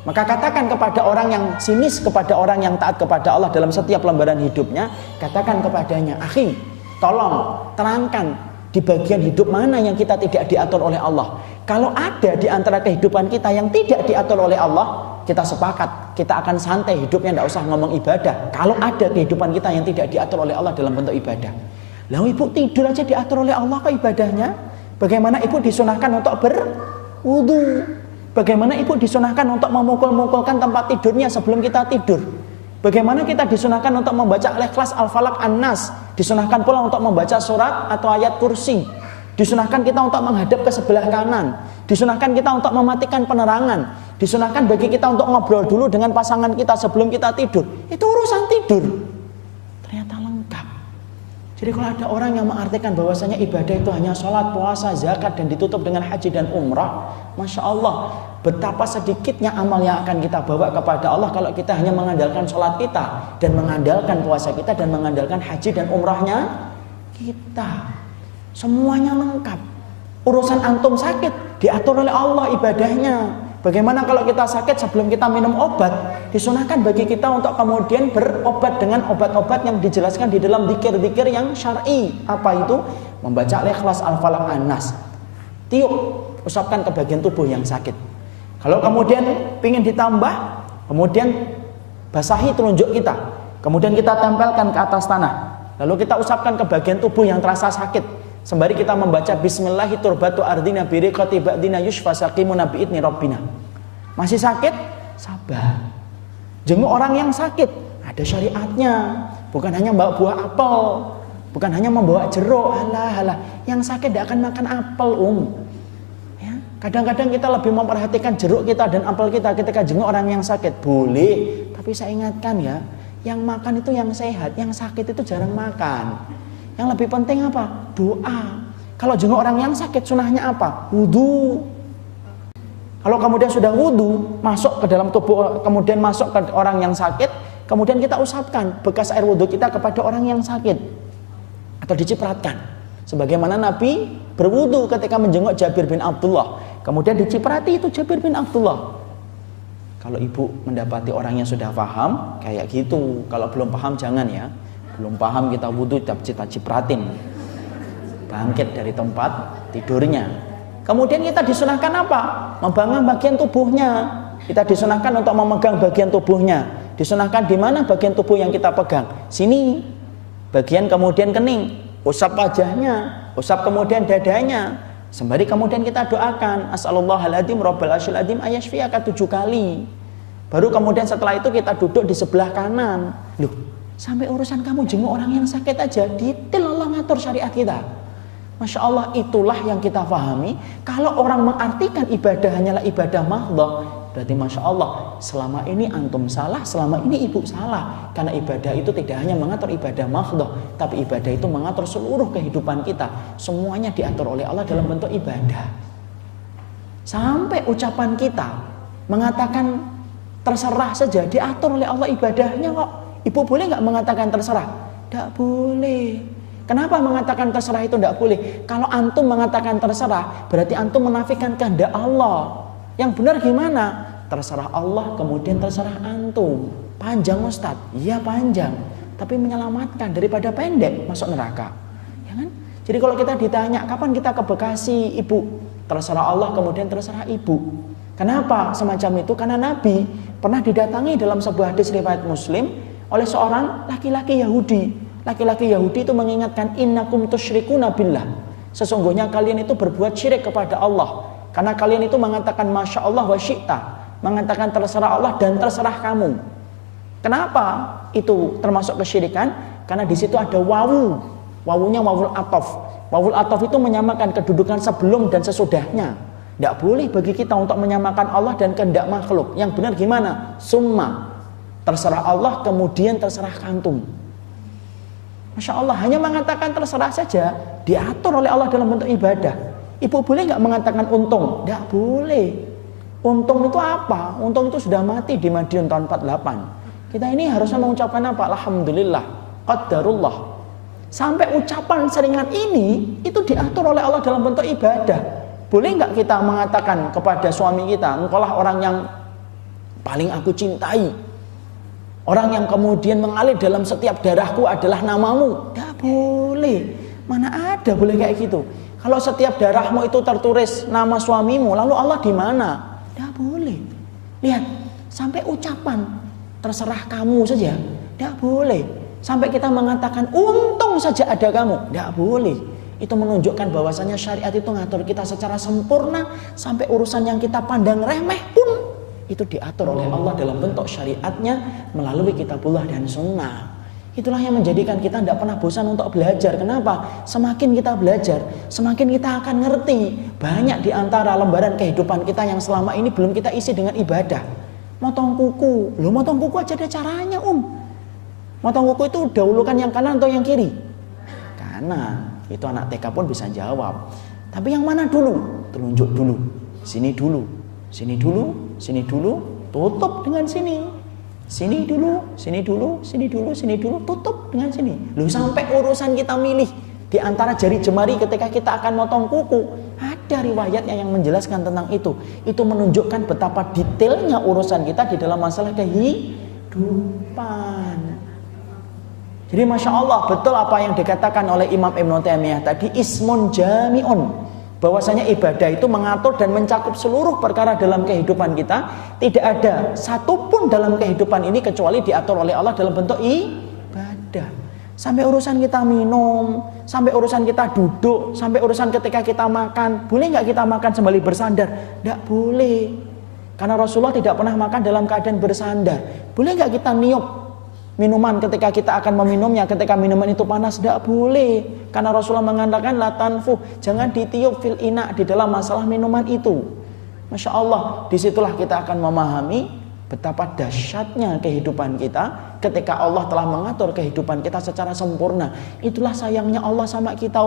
Maka katakan kepada orang yang sinis kepada orang yang taat kepada Allah dalam setiap lembaran hidupnya, katakan kepadanya, akhi, tolong terangkan di bagian hidup mana yang kita tidak diatur oleh Allah. Kalau ada di antara kehidupan kita yang tidak diatur oleh Allah, kita sepakat, kita akan santai hidupnya, tidak usah ngomong ibadah. Kalau ada kehidupan kita yang tidak diatur oleh Allah dalam bentuk ibadah. Lalu ibu tidur aja diatur oleh Allah ke ibadahnya. Bagaimana ibu disunahkan untuk berwudu? Bagaimana ibu disunahkan untuk memukul-mukulkan tempat tidurnya sebelum kita tidur? Bagaimana kita disunahkan untuk membaca Al-Ikhlas, Al-Falaq, An-Nas? Disunahkan pula untuk membaca surat atau ayat kursi. Disunahkan kita untuk menghadap ke sebelah kanan. Disunahkan kita untuk mematikan penerangan. Disunahkan bagi kita untuk ngobrol dulu dengan pasangan kita sebelum kita tidur. Itu urusan tidur. Ternyata lengkap. Jadi kalau ada orang yang mengartikan bahwasanya ibadah itu hanya sholat, puasa, zakat, dan ditutup dengan haji dan umrah, Masya Allah, betapa sedikitnya amal yang akan kita bawa kepada Allah kalau kita hanya mengandalkan sholat kita, dan mengandalkan puasa kita, dan mengandalkan haji dan umrahnya kita. Semuanya lengkap. Urusan antum sakit, diatur oleh Allah ibadahnya. Bagaimana kalau kita sakit sebelum kita minum obat? Disunahkan bagi kita untuk kemudian berobat dengan obat-obat yang dijelaskan di dalam zikir-zikir yang syar'i. Apa itu? Membaca Al-Ikhlas, Al-Falaq, An-Nas. Tiup, usapkan ke bagian tubuh yang sakit. Kalau kemudian ingin ditambah, kemudian basahi telunjuk kita. Kemudian kita tempelkan ke atas tanah. Lalu kita usapkan ke bagian tubuh yang terasa sakit. Sembari kita membaca Bismillahi turbatu ardina biriqati ba'dina yushfa saqimuna bi'idni rabbina. Masih sakit? Sabar. Jenguk orang yang sakit, ada syariatnya. Bukan hanya membawa buah apel, bukan hanya membawa jeruk. Alah. Yang sakit tidak akan makan apel, ya. Kadang-kadang kita lebih memperhatikan jeruk kita dan apel kita ketika jenguk orang yang sakit. Boleh, tapi saya ingatkan ya, yang makan itu yang sehat, yang sakit itu jarang makan. Yang lebih penting apa? Doa. Kalau jenguk orang yang sakit, sunahnya apa? Wudu. Kalau kemudian sudah wudu, masuk ke dalam tubuh, kemudian masuk ke orang yang sakit, kemudian kita usapkan bekas air wudu kita kepada orang yang sakit, atau dicipratkan. Sebagaimana Nabi berwudu ketika menjenguk Jabir bin Abdullah, kemudian diciprati itu Jabir bin Abdullah. Kalau ibu mendapati orang yang sudah paham, kayak gitu. Kalau belum paham jangan ya. Belum paham kita wudu, kita cipratin. Bangkit dari tempat tidurnya. Kemudian kita disunahkan apa? Memegang bagian tubuhnya. Kita disunahkan untuk memegang bagian tubuhnya. Disunahkan di mana bagian tubuh yang kita pegang? Sini. Bagian kemudian kening. Usap wajahnya. Usap kemudian dadanya. Sembari kemudian kita doakan. As'alullahaladzim Rabbal Arsyil Adzim ayashfiyaka 7 kali. Baru kemudian setelah itu kita duduk di sebelah kanan. Loh, sampai urusan kamu jenguk orang yang sakit aja, detail Allah ngatur syariat kita. Masya Allah, itulah yang kita pahami. Kalau orang mengartikan ibadah hanyalah ibadah mahdhah, berarti Masya Allah, selama ini antum salah, selama ini ibu salah. Karena ibadah itu tidak hanya mengatur ibadah mahdhah, tapi ibadah itu mengatur seluruh kehidupan kita. Semuanya diatur oleh Allah dalam bentuk ibadah. Sampai ucapan kita mengatakan terserah saja, diatur oleh Allah ibadahnya kok. Ibu boleh nggak mengatakan terserah? Tidak boleh. Kenapa mengatakan terserah itu tidak boleh? Kalau antum mengatakan terserah, berarti antum menafikan kehendak Allah. Yang benar gimana? Terserah Allah, kemudian terserah antum. Panjang Ustadz? Iya panjang, tapi menyelamatkan daripada pendek masuk neraka, ya kan? Jadi kalau kita ditanya kapan kita ke Bekasi, ibu, terserah Allah, kemudian terserah ibu. Kenapa semacam itu? Karena Nabi pernah didatangi dalam sebuah hadis riwayat Muslim oleh seorang laki-laki Yahudi. Laki-laki Yahudi itu mengingatkan, innakum tusyrikuna billah, sesungguhnya kalian itu berbuat syirik kepada Allah. Karena kalian itu mengatakan masya Allah wa syi'ta, mengatakan terserah Allah dan terserah kamu. Kenapa itu termasuk kesyirikan? Karena di situ ada wawu. Wawunya wawul atof. Wawul atof itu menyamakan kedudukan sebelum dan sesudahnya. Tidak boleh bagi kita untuk menyamakan Allah dan kehendak makhluk. Yang benar gimana? Summa, terserah Allah, kemudian terserah kantum. Masya Allah, hanya mengatakan terserah saja diatur oleh Allah dalam bentuk ibadah. Ibu boleh nggak mengatakan untung? Tidak boleh. Untung itu apa? Untung itu sudah mati di Madiun tahun 48. Kita ini harusnya mengucapkan apa? Alhamdulillah, qadarullah. Sampai ucapan seringan ini itu diatur oleh Allah dalam bentuk ibadah. Boleh nggak kita mengatakan kepada suami kita, engkaulah orang yang paling aku cintai, orang yang kemudian mengalir dalam setiap darahku adalah namamu? Tidak boleh. Mana ada boleh kayak gitu? Kalau setiap darahmu itu tertulis nama suamimu, lalu Allah di mana? Tidak boleh. Lihat, sampai ucapan terserah kamu saja tidak boleh. Sampai kita mengatakan untung saja ada kamu, tidak boleh. Itu menunjukkan bahwasanya syariat itu ngatur kita secara sempurna. Sampai urusan yang kita pandang remeh pun itu diatur oleh Allah dalam bentuk syariatnya melalui kitabullah dan sunnah. Itulah yang menjadikan kita tidak pernah bosan untuk belajar. Kenapa? Semakin kita belajar, semakin kita akan ngerti. Banyak di antara lembaran kehidupan kita yang selama ini belum kita isi dengan ibadah. Motong kuku, loh motong kuku aja ada caranya Motong kuku itu dahulukan yang kanan atau yang kiri? Kanan. Itu anak TK pun bisa jawab. Tapi yang mana dulu? Telunjuk dulu. Sini dulu. Sini dulu. Sini dulu. Tutup dengan sini. Sini dulu. Sini dulu. Sini dulu. Sini dulu. Tutup dengan sini. Loh sampai urusan kita milih di antara jari jemari ketika kita akan motong kuku, ada riwayatnya yang menjelaskan tentang itu. Itu menunjukkan betapa detailnya urusan kita di dalam masalah kehidupan. Jadi Masya Allah, betul apa yang dikatakan oleh Imam Ibn Taimiyah tadi, ismun jami'un, bahwasanya ibadah itu mengatur dan mencakup seluruh perkara dalam kehidupan kita. Tidak ada satupun dalam kehidupan ini kecuali diatur oleh Allah dalam bentuk ibadah. Sampai urusan kita minum, sampai urusan kita duduk, sampai urusan ketika kita makan. Boleh nggak kita makan sembari bersandar? Tidak boleh. Karena Rasulullah tidak pernah makan dalam keadaan bersandar. Boleh nggak kita niup minuman ketika kita akan meminumnya, ketika minuman itu panas? Tidak boleh. Karena Rasulullah mengatakan la tanfuh, jangan ditiup fil ina, di dalam masalah minuman itu. Masya Allah, disitulah kita akan memahami betapa dahsyatnya kehidupan kita ketika Allah telah mengatur kehidupan kita secara sempurna. Itulah sayangnya Allah sama kita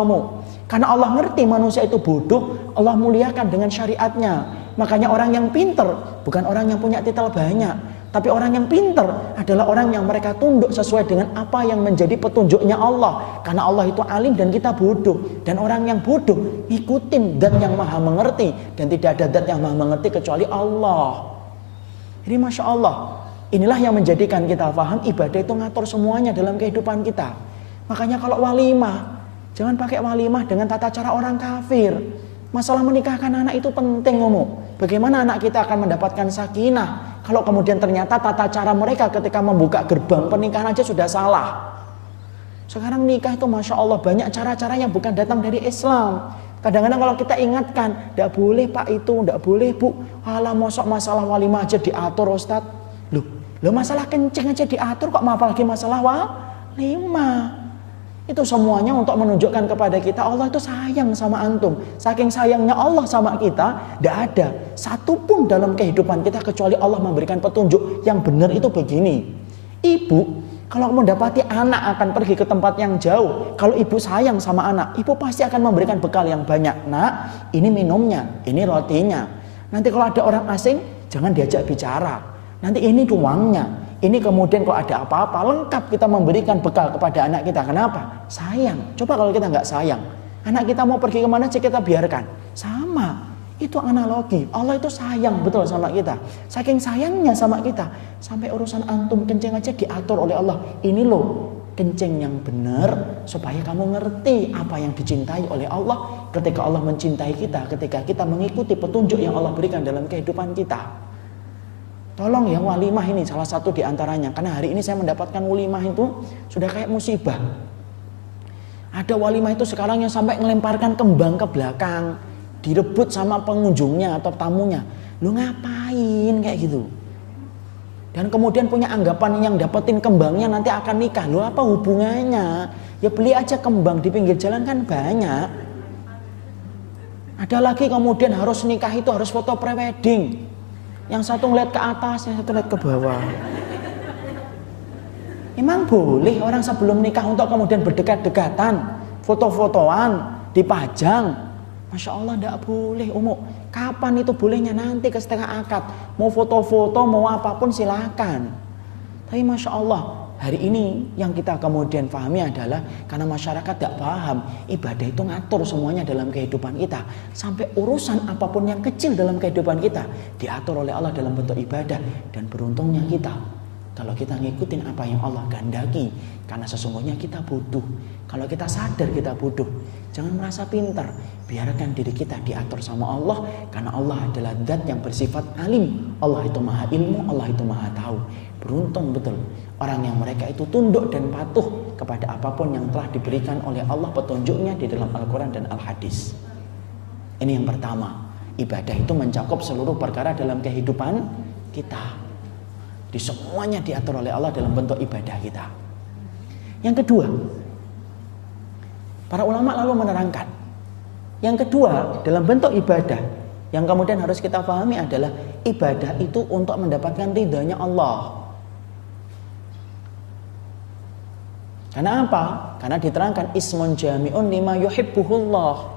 Karena Allah ngerti manusia itu bodoh, Allah muliakan dengan syariatnya. Makanya orang yang pinter bukan orang yang punya titel banyak, tapi orang yang pinter adalah orang yang mereka tunduk sesuai dengan apa yang menjadi petunjuknya Allah. Karena Allah itu alim dan kita bodoh. Dan orang yang bodoh ikutin zat yang maha mengerti. Dan tidak ada zat yang maha mengerti kecuali Allah. Jadi Masya Allah, inilah yang menjadikan kita paham ibadah itu ngatur semuanya dalam kehidupan kita. Makanya kalau walimah, jangan pakai walimah dengan tata cara orang kafir. Masalah menikahkan anak itu penting Bagaimana anak kita akan mendapatkan sakinah kalau kemudian ternyata tata cara mereka ketika membuka gerbang pernikahan aja sudah salah. Sekarang nikah itu Masya Allah banyak cara-cara yang bukan datang dari Islam. Kadang-kadang kalau kita ingatkan, tidak boleh Pak itu, tidak boleh Bu. Alah mosok masalah walimah aja diatur Ustadz. Loh masalah kencing aja diatur kok apalagi masalah walimah. Itu semuanya untuk menunjukkan kepada kita Allah itu sayang sama antum. Saking sayangnya Allah sama kita, tidak ada satupun dalam kehidupan kita kecuali Allah memberikan petunjuk yang benar itu begini. Ibu, kalau mendapati anak akan pergi ke tempat yang jauh, kalau ibu sayang sama anak, ibu pasti akan memberikan bekal yang banyak. Nak, ini minumnya, ini rotinya. Nanti kalau ada orang asing, jangan diajak bicara. Nanti ini uangnya, Ini kemudian kalau ada apa-apa lengkap kita memberikan bekal kepada anak kita. Kenapa? Sayang. Coba kalau kita nggak sayang, anak kita mau pergi kemana aja kita biarkan. Sama. Itu analogi. Allah itu sayang betul sama kita. Saking sayangnya sama kita, sampai urusan antum kencing aja diatur oleh Allah. Ini loh kencing yang benar supaya kamu ngerti apa yang dicintai oleh Allah ketika Allah mencintai kita, ketika kita mengikuti petunjuk yang Allah berikan dalam kehidupan kita. Tolong ya, walimah ini salah satu di antaranya. Karena hari ini saya mendapatkan walimah itu sudah kayak musibah. Ada walimah itu sekarang yang sampai ngelemparkan kembang ke belakang, direbut sama pengunjungnya atau tamunya. Lu ngapain kayak gitu? Dan kemudian punya anggapan yang dapetin kembangnya nanti akan nikah. Lu apa hubungannya? Ya beli aja kembang di pinggir jalan kan banyak. Ada lagi kemudian harus nikah itu harus foto prewedding. Yang satu ngeliat ke atas, yang satu ngeliat ke bawah. Emang boleh orang sebelum nikah untuk kemudian berdekat-dekatan, foto-fotoan, dipajang? Masya Allah tidak boleh, Umu. Kapan itu bolehnya? Nanti ke setengah akad. Mau foto-foto, mau apapun silakan. Tapi Masya Allah, hari ini yang kita kemudian pahami adalah karena masyarakat tidak paham, ibadah itu ngatur semuanya dalam kehidupan kita. Sampai urusan apapun yang kecil dalam kehidupan kita diatur oleh Allah dalam bentuk ibadah. Dan beruntungnya kita kalau kita ngikutin apa yang Allah kehendaki, karena sesungguhnya kita butuh. Kalau kita sadar kita butuh, jangan merasa pintar. Biarkan diri kita diatur sama Allah, karena Allah adalah zat yang bersifat alim. Allah itu maha ilmu, Allah itu maha tahu. Beruntung betul orang yang mereka itu tunduk dan patuh kepada apapun yang telah diberikan oleh Allah petunjuknya di dalam Al-Quran dan Al-Hadis. Ini yang pertama. Ibadah itu mencakup seluruh perkara dalam kehidupan kita. Di semuanya diatur oleh Allah dalam bentuk ibadah kita. Yang kedua, para ulama lalu menerangkan, yang kedua dalam bentuk ibadah yang kemudian harus kita pahami adalah ibadah itu untuk mendapatkan ridhanya Allah. Karena apa? Karena diterangkan ismun jami'un lima yuhibbuhullah.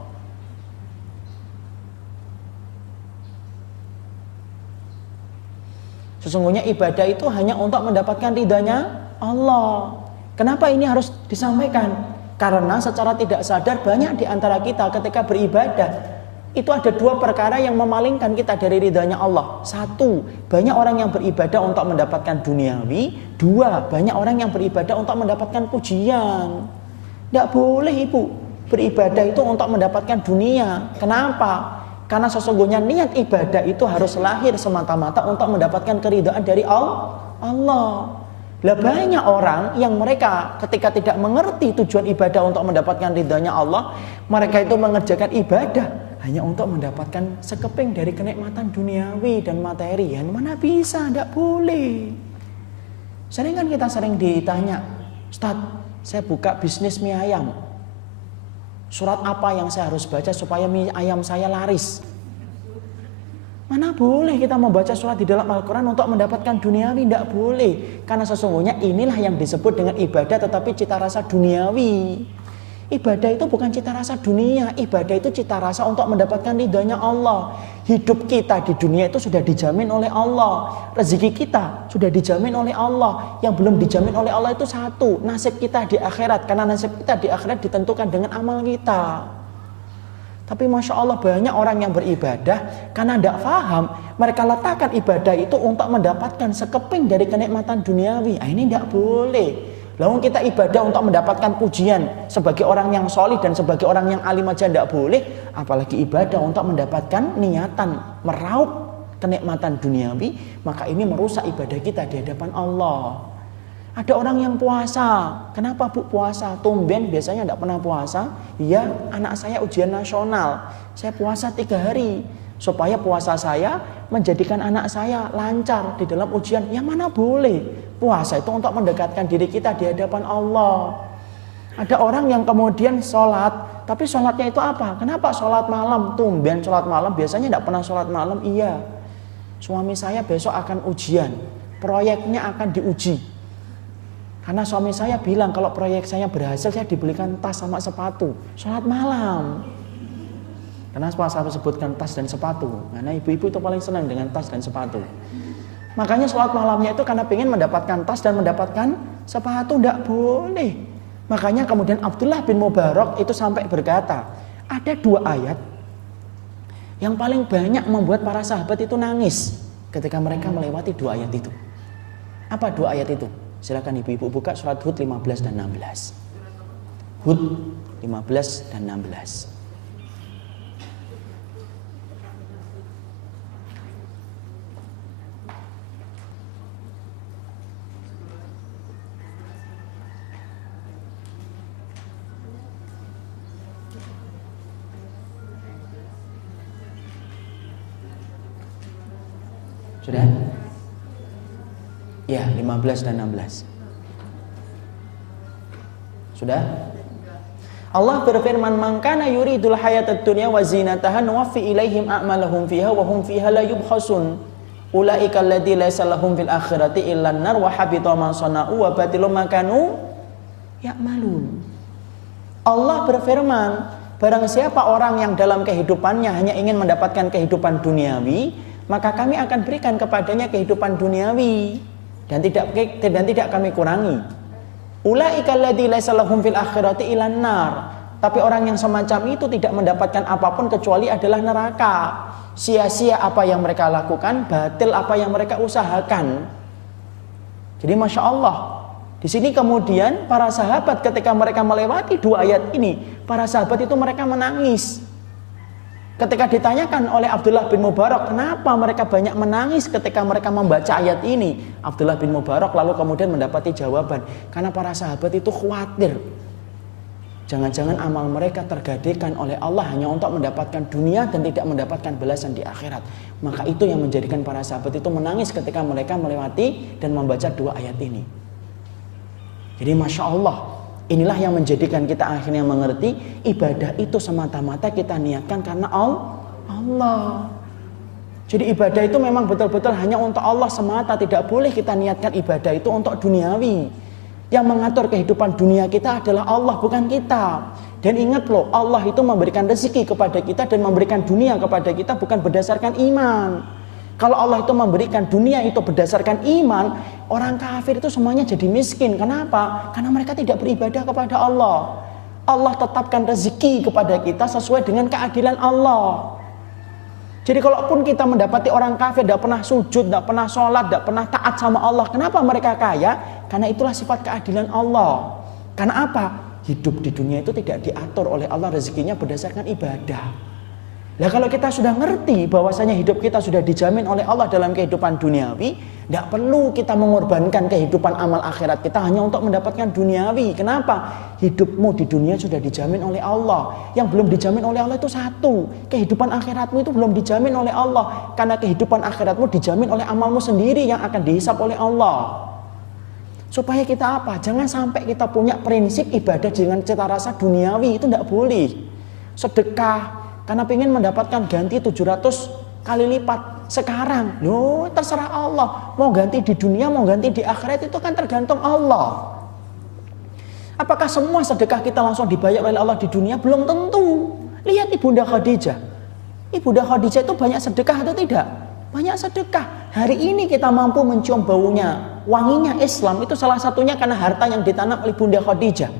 Sesungguhnya ibadah itu hanya untuk mendapatkan ridhanya Allah. Kenapa ini harus disampaikan? Karena secara tidak sadar banyak di antara kita ketika beribadah itu ada dua perkara yang memalingkan kita dari ridhanya Allah. Satu, banyak orang yang beribadah untuk mendapatkan duniawi. Dua, banyak orang yang beribadah untuk mendapatkan pujian. Tidak boleh ibu beribadah itu untuk mendapatkan dunia. Kenapa? Karena sesungguhnya niat ibadah itu harus lahir semata-mata untuk mendapatkan keridhaan dari Allah. Lah banyak orang yang mereka ketika tidak mengerti tujuan ibadah untuk mendapatkan ridhanya Allah, mereka itu mengerjakan ibadah hanya untuk mendapatkan sekeping dari kenikmatan duniawi dan materi. Yang mana bisa, tidak boleh. Sering kan kita sering ditanya, Ustaz, saya buka bisnis mie ayam. Surat apa yang saya harus baca supaya mie ayam saya laris? Mana boleh kita membaca surat di dalam Al-Quran untuk mendapatkan duniawi? Tidak boleh. Karena sesungguhnya inilah yang disebut dengan ibadah tetapi cita rasa duniawi. Ibadah itu bukan cita rasa dunia. Ibadah itu cita rasa untuk mendapatkan ridhanya Allah. Hidup kita di dunia itu sudah dijamin oleh Allah. Rezeki kita sudah dijamin oleh Allah. Yang belum dijamin oleh Allah itu satu, nasib kita di akhirat. Karena nasib kita di akhirat ditentukan dengan amal kita. Tapi Masya Allah banyak orang yang beribadah karena tidak paham. Mereka letakkan ibadah itu untuk mendapatkan sekeping dari kenikmatan duniawi. Ini tidak boleh. Lalu kita ibadah untuk mendapatkan pujian sebagai orang yang solih dan sebagai orang yang alim aja tidak boleh. Apalagi ibadah untuk mendapatkan niatan meraup kenikmatan duniawi. Maka ini merusak ibadah kita di hadapan Allah. Ada orang yang puasa. Kenapa bu puasa? Tumben biasanya tidak pernah puasa. Iya, anak saya ujian nasional. Saya puasa 3 hari. Supaya puasa saya menjadikan anak saya lancar di dalam ujian. Yang mana boleh. Puasa itu untuk mendekatkan diri kita di hadapan Allah. Ada orang yang kemudian sholat. Tapi sholatnya itu apa? Kenapa sholat malam? Tumben sholat malam. Biasanya tidak pernah sholat malam. Iya. Suami saya besok akan ujian. Proyeknya akan diuji. Karena suami saya bilang kalau proyek saya berhasil saya dibelikan tas sama sepatu. Sholat malam. Karena saya sebutkan tas dan sepatu. Karena ibu-ibu itu paling senang dengan tas dan sepatu. Makanya sholat malamnya itu karena pengen mendapatkan tas dan mendapatkan sepatu, tidak boleh. Makanya kemudian Abdullah bin Mubarak itu sampai berkata, ada 2 ayat yang paling banyak membuat para sahabat itu nangis ketika mereka melewati 2 ayat itu. Apa 2 ayat itu? Silakan ibu-ibu buka surat Hud 15 dan 16. Hud 15 dan 16. Sudah? Ya, 15 dan 16. Sudah? Allah berfirman, "Man kana yuridul hayatad dunya wa zinataha nuwaffi ilaihim a'malahum fiha wa hum fiha la yubkhasun. Ulaika alladziina laysa lahum fil akhirati illa an-nar wa habita ma sana'u wa batilum ma kanu ya'malun." Allah berfirman, barang siapa orang yang dalam kehidupannya hanya ingin mendapatkan kehidupan duniawi, maka kami akan berikan kepadanya kehidupan duniawi dan tidak kami kurangi. Ulaika alladziina laysa lahum fil akhirati illa an-nar. Tapi orang yang semacam itu tidak mendapatkan apapun kecuali adalah neraka. Sia-sia apa yang mereka lakukan, batil apa yang mereka usahakan. Jadi Masya Allah, di sini kemudian para sahabat ketika mereka melewati 2 ayat ini, para sahabat itu mereka menangis. Ketika ditanyakan oleh Abdullah bin Mubarak, kenapa mereka banyak menangis ketika mereka membaca ayat ini? Abdullah bin Mubarak lalu kemudian mendapati jawaban, karena para sahabat itu khawatir jangan-jangan amal mereka tergadaikan oleh Allah hanya untuk mendapatkan dunia dan tidak mendapatkan balasan di akhirat. Maka itu yang menjadikan para sahabat itu menangis ketika mereka melewati dan membaca 2 ayat ini. Jadi Masya Allah, inilah yang menjadikan kita akhirnya mengerti ibadah itu semata-mata kita niatkan karena Allah. Jadi ibadah itu memang betul-betul hanya untuk Allah semata. Tidak boleh kita niatkan ibadah itu untuk duniawi. Yang mengatur kehidupan dunia kita adalah Allah, bukan kita. Dan ingat loh, Allah itu memberikan rezeki kepada kita dan memberikan dunia kepada kita bukan berdasarkan iman. Kalau Allah itu memberikan dunia itu berdasarkan iman, orang kafir itu semuanya jadi miskin. Kenapa? Karena mereka tidak beribadah kepada Allah. Allah tetapkan rezeki kepada kita sesuai dengan keadilan Allah. Jadi kalaupun kita mendapati orang kafir tidak pernah sujud, tidak pernah sholat, tidak pernah taat sama Allah, kenapa mereka kaya? Karena itulah sifat keadilan Allah. Karena apa? Hidup di dunia itu tidak diatur oleh Allah, rezekinya berdasarkan ibadah. Nah kalau kita sudah ngerti bahwasanya hidup kita sudah dijamin oleh Allah dalam kehidupan duniawi, tidak perlu kita mengorbankan kehidupan amal akhirat kita hanya untuk mendapatkan duniawi. Kenapa? Hidupmu di dunia sudah dijamin oleh Allah. Yang belum dijamin oleh Allah itu satu, kehidupan akhiratmu itu belum dijamin oleh Allah. Karena kehidupan akhiratmu dijamin oleh amalmu sendiri yang akan dihisap oleh Allah. Supaya kita apa? Jangan sampai kita punya prinsip ibadah dengan cita rasa duniawi, itu tidak boleh. Sedekah karena ingin mendapatkan ganti 700 kali lipat. Sekarang, loh terserah Allah. Mau ganti di dunia, mau ganti di akhirat itu kan tergantung Allah. Apakah semua sedekah kita langsung dibayar oleh Allah di dunia? Belum tentu. Lihat Ibunda Khadijah. Ibunda Khadijah itu banyak sedekah atau tidak? Banyak sedekah. Hari ini kita mampu mencium baunya, wanginya Islam itu salah satunya karena harta yang ditanam oleh Ibunda Khadijah.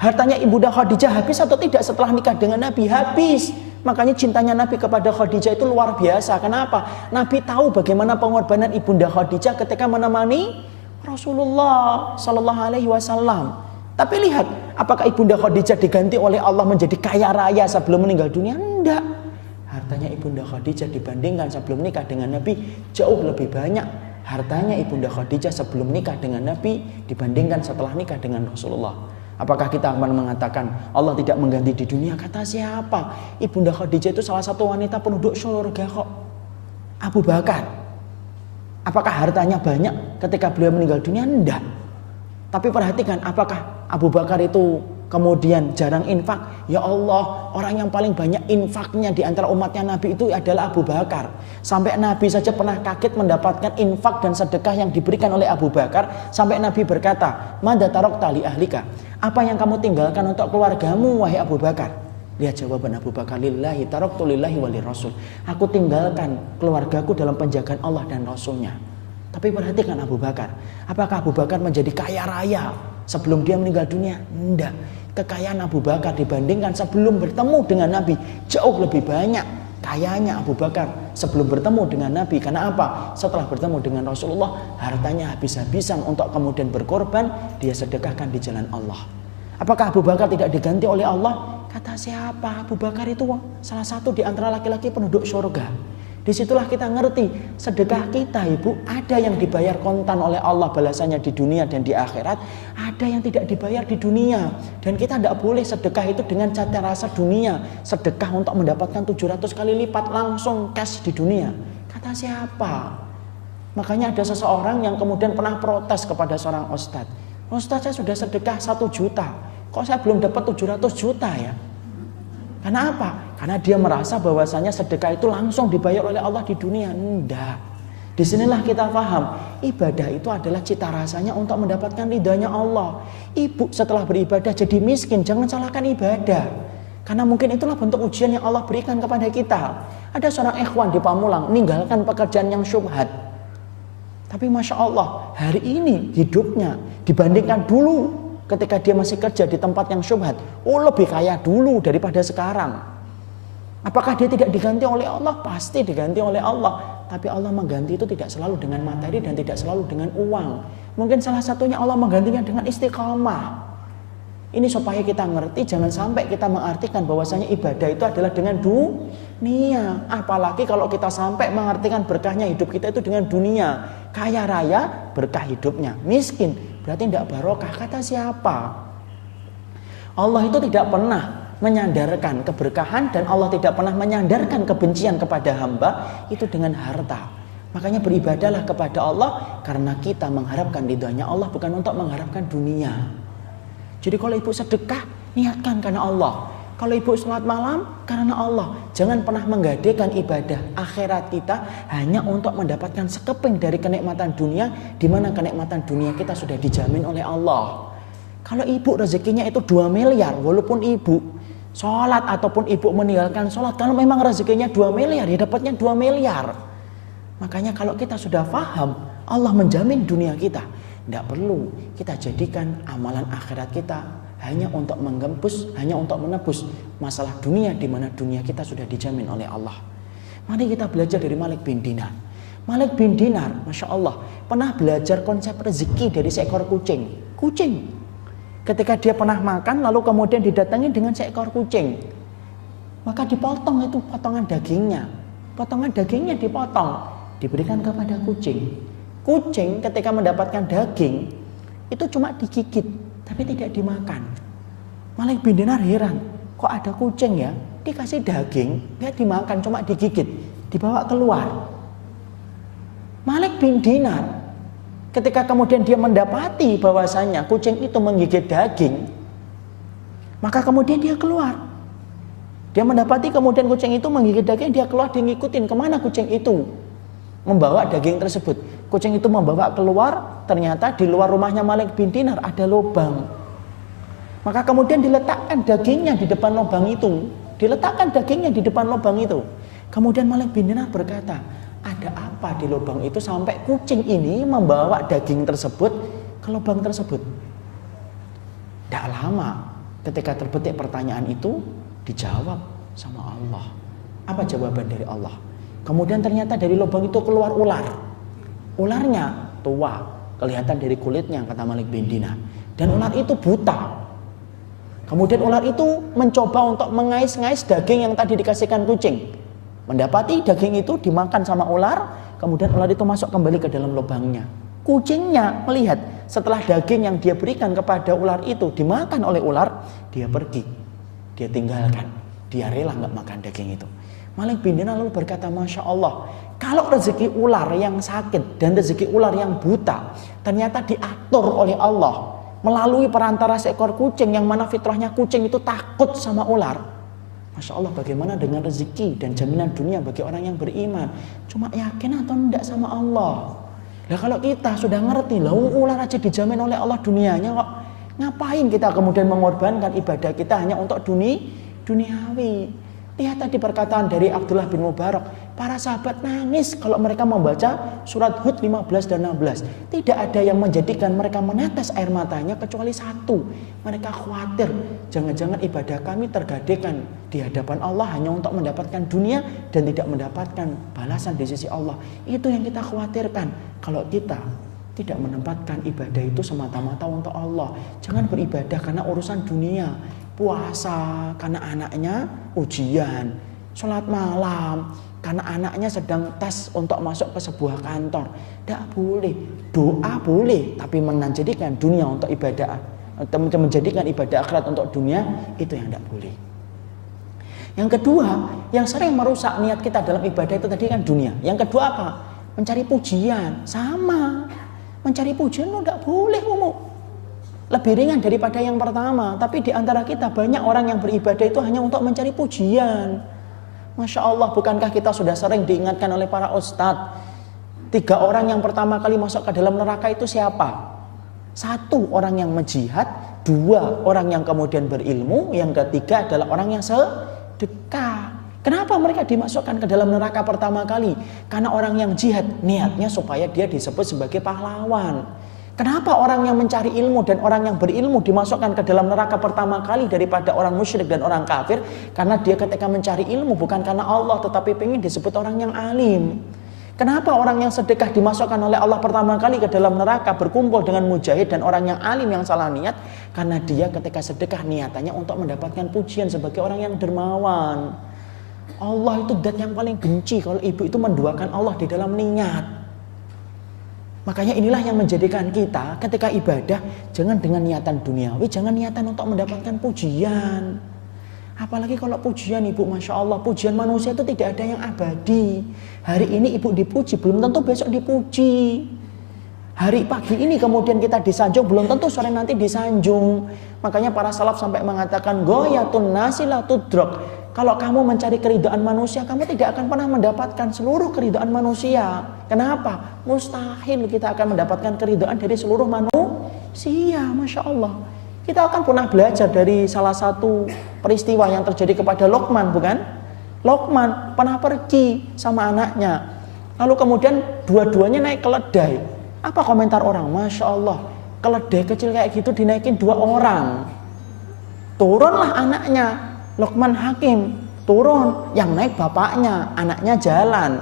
Hartanya Ibunda Khadijah habis atau tidak setelah nikah dengan Nabi? Habis. Makanya cintanya Nabi kepada Khadijah itu luar biasa. Kenapa? Nabi tahu bagaimana pengorbanan Ibunda Khadijah ketika menemani Rasulullah Sallallahu Alaihi Wasallam. Tapi lihat, apakah Ibunda Khadijah diganti oleh Allah menjadi kaya raya sebelum meninggal dunia? Tidak. Hartanya Ibunda Khadijah dibandingkan sebelum nikah dengan Nabi jauh lebih banyak. Hartanya Ibunda Khadijah sebelum nikah dengan Nabi dibandingkan setelah nikah dengan Rasulullah. Apakah kita akan mengatakan Allah tidak mengganti di dunia? Kata siapa? Ibunda Khadijah itu salah satu wanita penduduk surga kok. Abu Bakar. Apakah hartanya banyak ketika beliau meninggal dunia? Tidak. Tapi perhatikan, apakah Abu Bakar itu kemudian jarang infak? Ya Allah, orang yang paling banyak infaknya di antara umatnya Nabi itu adalah Abu Bakar. Sampai Nabi saja pernah kaget mendapatkan infak dan sedekah yang diberikan oleh Abu Bakar. Sampai Nabi berkata, "Madza tarakta li ahlika?" Apa yang kamu tinggalkan untuk keluargamu, wahai Abu Bakar? Lihat jawaban Abu Bakar, "Lillahi taraktu lillahi wa lirrasul." Aku tinggalkan keluargaku dalam penjagaan Allah dan Rasulnya. Tapi perhatikan Abu Bakar. Apakah Abu Bakar menjadi kaya raya sebelum dia meninggal dunia? Tidak. Kekayaan Abu Bakar dibandingkan sebelum bertemu dengan Nabi jauh lebih banyak kayanya Abu Bakar sebelum bertemu dengan Nabi. Karena apa? Setelah bertemu dengan Rasulullah, hartanya habis-habisan untuk kemudian berkorban, dia sedekahkan di jalan Allah. Apakah Abu Bakar tidak diganti oleh Allah? Kata siapa? Abu Bakar itu salah satu di antara laki-laki penduduk surga. Disitulah kita ngerti sedekah kita, ibu, ada yang dibayar kontan oleh Allah balasannya di dunia dan di akhirat, ada yang tidak dibayar di dunia. Dan kita tidak boleh sedekah itu dengan cita rasa dunia, sedekah untuk mendapatkan 700 kali lipat langsung cash di dunia. Kata siapa? Makanya ada seseorang yang kemudian pernah protes kepada seorang ustadz. Ustadz, saya sudah sedekah 1 juta, kok saya belum dapat 700 juta ya? Karena apa? Karena dia merasa bahwasanya sedekah itu langsung dibayar oleh Allah di dunia. Enggak. Disinilah kita paham, ibadah itu adalah cita rasanya untuk mendapatkan ridhanya Allah. Ibu setelah beribadah jadi miskin, jangan salahkan ibadah. Karena mungkin itulah bentuk ujian yang Allah berikan kepada kita. Ada seorang ikhwan di Pamulang meninggalkan pekerjaan yang syubhat. Tapi Masya Allah, hari ini hidupnya dibandingkan dulu ketika dia masih kerja di tempat yang syubhat, lebih kaya dulu daripada sekarang. Apakah dia tidak diganti oleh Allah? Pasti diganti oleh Allah. Tapi Allah mengganti itu tidak selalu dengan materi dan tidak selalu dengan uang. Mungkin salah satunya Allah menggantinya dengan istiqamah. Ini supaya kita ngerti, jangan sampai kita mengartikan bahwasanya ibadah itu adalah dengan dunia. Apalagi kalau kita sampai mengartikan berkahnya hidup kita itu dengan dunia. Kaya raya, berkah hidupnya. Miskin, berarti tidak barokah. Kata siapa? Allah itu tidak pernah menyandarkan keberkahan dan Allah tidak pernah menyandarkan kebencian kepada hamba itu dengan harta. Makanya beribadahlah kepada Allah karena kita mengharapkan ridhonya Allah, bukan untuk mengharapkan dunia. Jadi kalau ibu sedekah, niatkan karena Allah. Kalau ibu sholat malam, karena Allah. Jangan pernah menggadekan ibadah akhirat kita hanya untuk mendapatkan sekeping dari kenikmatan dunia, di mana kenikmatan dunia kita sudah dijamin oleh Allah. Kalau ibu rezekinya itu 2 miliar, walaupun ibu sholat ataupun ibu meninggalkan sholat, kalau memang rezekinya 2 miliar, ya dapatnya 2 miliar. Makanya kalau kita sudah paham, Allah menjamin dunia kita. Tidak perlu kita jadikan amalan akhirat kita hanya untuk menggempus, hanya untuk menebus masalah dunia di mana dunia kita sudah dijamin oleh Allah. Mari kita belajar dari Malik bin Dinar. Malik bin Dinar, Masya Allah, pernah belajar konsep rezeki dari seekor kucing. Kucing. Ketika dia pernah makan, lalu kemudian didatangi dengan seekor kucing. Maka dipotong itu potongan dagingnya. Potongan dagingnya dipotong, diberikan kepada kucing. Kucing ketika mendapatkan daging itu cuma digigit tapi tidak dimakan. Malik bin Dinar heran, kok ada kucing ya dikasih daging nggak dimakan, cuma digigit, dibawa keluar. Malik bin Dinar ketika kemudian dia mendapati bahwasanya kucing itu menggigit daging, maka kemudian dia keluar. Dia mendapati kemudian kucing itu menggigit daging, dia keluar, dia ngikutin kemana kucing itu membawa daging tersebut. Kucing itu membawa keluar, ternyata di luar rumahnya Malik bin Dinar ada lubang. Maka kemudian diletakkan dagingnya di depan lubang itu. Diletakkan dagingnya di depan lubang itu. Kemudian Malik bin Dinar berkata, ada apa di lubang itu sampai kucing ini membawa daging tersebut ke lubang tersebut? Tidak lama ketika terbetik pertanyaan itu, dijawab sama Allah. Apa jawaban dari Allah? Kemudian ternyata dari lubang itu keluar ular. Ularnya tua, kelihatan dari kulitnya, kata Malik bin Dinar. Dan ular itu buta. Kemudian ular itu mencoba untuk mengais-ngais daging yang tadi dikasihkan kucing. Mendapati daging itu dimakan sama ular, kemudian ular itu masuk kembali ke dalam lubangnya. Kucingnya melihat setelah daging yang dia berikan kepada ular itu dimakan oleh ular, dia pergi, dia tinggalkan, dia rela nggak makan daging itu. Malik bin Dinar lalu berkata, Masya Allah, kalau rezeki ular yang sakit dan rezeki ular yang buta ternyata diatur oleh Allah melalui perantara seekor kucing yang mana fitrahnya kucing itu takut sama ular. Masya Allah, bagaimana dengan rezeki dan jaminan dunia bagi orang yang beriman? Cuma yakin atau tidak sama Allah? Nah kalau kita sudah ngerti, lah ular aja dijamin oleh Allah dunianya kok, ngapain kita kemudian mengorbankan ibadah kita hanya untuk duniawi? Lihat tadi perkataan dari Abdullah bin Mubarak, Para sahabat nangis kalau mereka membaca surat Hud 15 dan 16. Tidak ada yang menjadikan mereka menetes air matanya kecuali satu. Mereka khawatir jangan-jangan ibadah kami tergadaikan di hadapan Allah hanya untuk mendapatkan dunia dan tidak mendapatkan balasan di sisi Allah. Itu yang kita khawatirkan. Kalau kita tidak menempatkan ibadah itu semata-mata untuk Allah. Jangan beribadah karena urusan dunia. Puasa karena anaknya ujian. Sholat malam karena anaknya sedang tes untuk masuk ke sebuah kantor. Tidak boleh. Doa boleh, tapi menjadikan dunia untuk ibadah, atau menjadikan ibadah akhirat untuk dunia, itu yang tidak boleh. Yang kedua, yang sering merusak niat kita dalam ibadah itu tadi kan dunia. Yang kedua apa? Mencari pujian. Sama. Mencari pujian itu tidak boleh, lebih ringan daripada yang pertama. Tapi di antara kita banyak orang yang beribadah itu hanya untuk mencari pujian. Masya Allah, bukankah kita sudah sering diingatkan oleh para ustadz? 3 orang yang pertama kali masuk ke dalam neraka itu siapa? 1 orang yang menjihad, 2 orang yang kemudian berilmu, yang ketiga adalah orang yang sedekah. Kenapa mereka dimasukkan ke dalam neraka pertama kali? Karena orang yang jihad niatnya supaya dia disebut sebagai pahlawan. Kenapa orang yang mencari ilmu dan orang yang berilmu dimasukkan ke dalam neraka pertama kali daripada orang musyrik dan orang kafir? Karena dia ketika mencari ilmu bukan karena Allah tetapi ingin disebut orang yang alim. Kenapa orang yang sedekah dimasukkan oleh Allah pertama kali ke dalam neraka berkumpul dengan mujahid dan orang yang alim yang salah niat? Karena dia ketika sedekah niatannya untuk mendapatkan pujian sebagai orang yang dermawan. Allah itu zat yang paling benci kalau ibu itu menduakan Allah di dalam niat. Makanya inilah yang menjadikan kita ketika ibadah jangan dengan niatan duniawi, jangan niatan untuk mendapatkan pujian. Apalagi kalau pujian ibu, Masya Allah, pujian manusia itu tidak ada yang abadi. Hari ini ibu dipuji, belum tentu besok dipuji. Hari pagi ini kemudian kita disanjung, belum tentu sore nanti disanjung. Makanya para salaf sampai mengatakan goyatun nasi la tudrok. Kalau kamu mencari keridhaan manusia, kamu tidak akan pernah mendapatkan seluruh keridhaan manusia. Kenapa? Mustahil kita akan mendapatkan keridhaan dari seluruh manusia. Masya Allah. Kita akan pernah belajar dari salah satu peristiwa yang terjadi kepada Luqman, bukan? Luqman pernah pergi sama anaknya. Lalu kemudian dua-duanya naik keledai. Apa komentar orang? Masya Allah, keledai kecil kayak gitu dinaikin 2 orang. Turunlah anaknya. Luqman Hakim turun, yang naik bapaknya, anaknya jalan.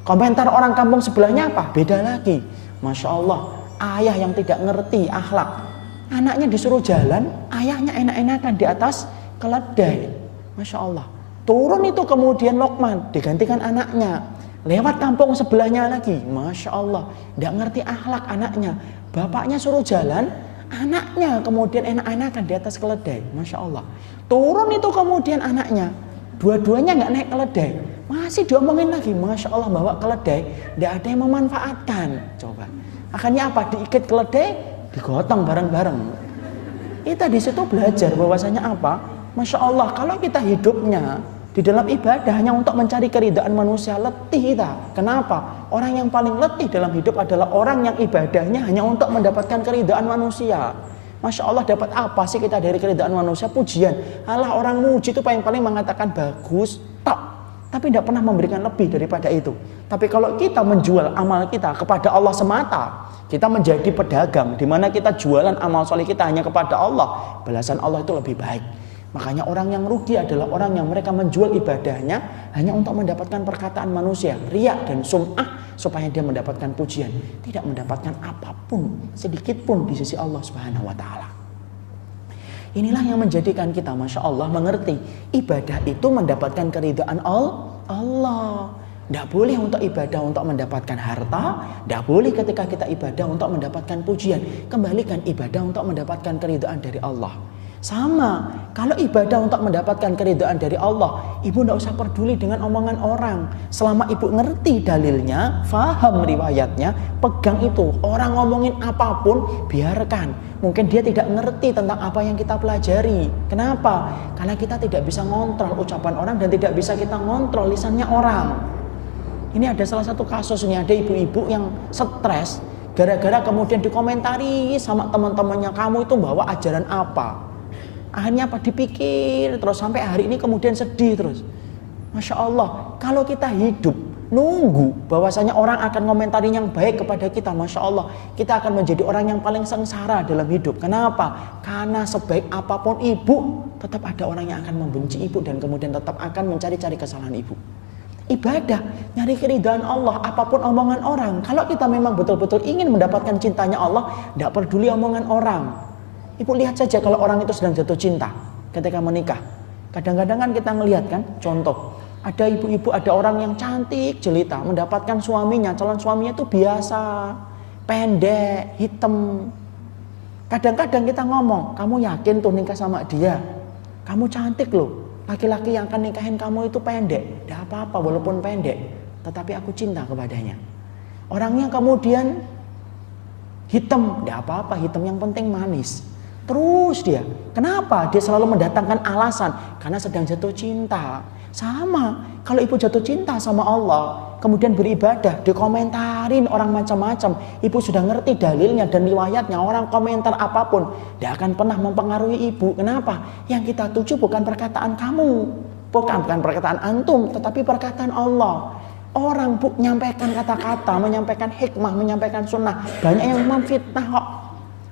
Komentar orang kampung sebelahnya apa? Beda lagi. Masya Allah, ayah yang tidak ngerti akhlak. Anaknya disuruh jalan, ayahnya enak-enakan di atas keledai. Masya Allah. Turun itu kemudian Luqman, digantikan anaknya. Lewat kampung sebelahnya lagi. Masya Allah, tidak ngerti akhlak anaknya. Bapaknya suruh jalan, anaknya kemudian enak-enakan di atas keledai. Masya Allah. Turun itu kemudian anaknya. Dua-duanya nggak naik keledai. Masih diomongin lagi. Masya Allah, bawa keledai. Tidak ada yang memanfaatkan. Coba. Akhirnya apa? Diikat keledai, digotong bareng-bareng. Kita di situ belajar bahwasanya apa? Masya Allah, kalau kita hidupnya di dalam ibadah hanya untuk mencari keridhaan manusia, letih kita. Kenapa? Orang yang paling letih dalam hidup adalah orang yang ibadahnya hanya untuk mendapatkan keridhaan manusia. Masya Allah, dapat apa sih kita dari keridhaan manusia? Pujian. Alah, orang muji itu paling mengatakan bagus, tok. Tapi tidak pernah memberikan lebih daripada itu. Tapi kalau kita menjual amal kita kepada Allah semata, kita menjadi pedagang di mana kita jualan amal soleh kita hanya kepada Allah, balasan Allah itu lebih baik. Makanya orang yang rugi adalah orang yang mereka menjual ibadahnya hanya untuk mendapatkan perkataan manusia, riya dan sum'ah, supaya dia mendapatkan pujian, tidak mendapatkan apapun, sedikit pun di sisi Allah Subhanahu wa taala. Inilah yang menjadikan kita Masya Allah mengerti ibadah itu mendapatkan keridhaan Allah. Tidak boleh untuk ibadah untuk mendapatkan harta, tidak boleh ketika kita ibadah untuk mendapatkan pujian. Kembalikan ibadah untuk mendapatkan keridhaan dari Allah. Sama, kalau ibadah untuk mendapatkan keridhaan dari Allah, ibu tidak usah peduli dengan omongan orang. Selama ibu ngerti dalilnya, faham riwayatnya, pegang itu. Orang ngomongin apapun, biarkan. Mungkin dia tidak ngerti tentang apa yang kita pelajari. Kenapa? Karena kita tidak bisa ngontrol ucapan orang dan tidak bisa kita ngontrol lisannya orang. Ini ada salah satu kasusnya, ada ibu-ibu yang stres gara-gara kemudian dikomentari sama teman-temannya, kamu itu bawa ajaran apa? Akhirnya apa? Dipikir terus sampai hari ini kemudian sedih terus. Masya Allah, kalau kita hidup nunggu bahwasanya orang akan komentari yang baik kepada kita, Masya Allah, kita akan menjadi orang yang paling sengsara dalam hidup. Kenapa? Karena sebaik apapun ibu, tetap ada orang yang akan membenci ibu dan kemudian tetap akan mencari-cari kesalahan ibu. Ibadah, nyari keridhaan Allah, apapun omongan orang. Kalau kita memang betul-betul ingin mendapatkan cintanya Allah, tidak peduli omongan orang. Ibu lihat saja kalau orang itu sedang jatuh cinta ketika menikah. Kadang-kadang kan kita melihat kan, contoh, ada ibu-ibu, ada orang yang cantik jelita, mendapatkan suaminya, calon suaminya itu biasa, pendek, hitam. Kadang-kadang kita ngomong, kamu yakin tuh nikah sama dia? Kamu cantik loh. Laki-laki yang akan nikahin kamu itu pendek. Tidak apa-apa walaupun pendek, tetapi aku cinta kepadanya. Orangnya kemudian hitam, tidak apa-apa, hitam yang penting manis. Terus dia, kenapa? Dia selalu mendatangkan alasan, karena sedang jatuh cinta. Sama, kalau ibu jatuh cinta sama Allah, kemudian beribadah, dikomentarin orang macam-macam, ibu sudah ngerti dalilnya dan riwayatnya, orang komentar apapun tidak akan pernah mempengaruhi ibu. Kenapa? Yang kita tuju bukan perkataan kamu, bukan perkataan antum, tetapi perkataan Allah. Orang menyampaikan kata-kata, menyampaikan hikmah, menyampaikan sunnah, banyak yang memfitnah kok.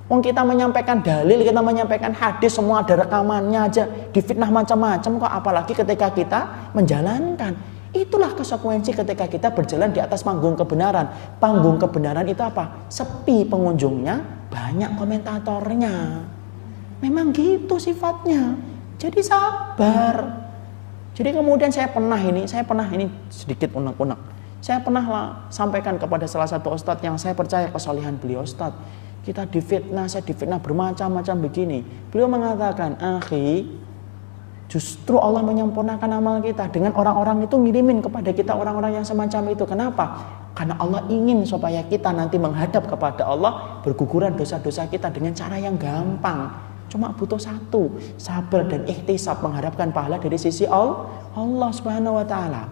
Wong kita menyampaikan dalil, kita menyampaikan hadis, semua ada rekamannya aja, difitnah macam-macam kok, apalagi ketika kita menjalankan. Itulah konsekuensi ketika kita berjalan di atas panggung kebenaran. Panggung kebenaran itu apa? Sepi pengunjungnya, banyak komentatornya. Memang gitu sifatnya. Jadi sabar. Jadi kemudian saya pernah ini sedikit unek-unek. Saya pernah sampaikan kepada salah satu ustadz yang saya percaya kesolehan beliau, ustadz, kita difitnah, saya difitnah bermacam-macam begini. Beliau mengatakan, akhi, justru Allah menyempurnakan amal kita dengan orang-orang itu ngirimin kepada kita orang-orang yang semacam itu. Kenapa? Karena Allah ingin supaya kita nanti menghadap kepada Allah, berguguran dosa-dosa kita dengan cara yang gampang. Cuma butuh satu, sabar dan ikhtisab, mengharapkan pahala dari sisi Allah Subhanahu wa taala.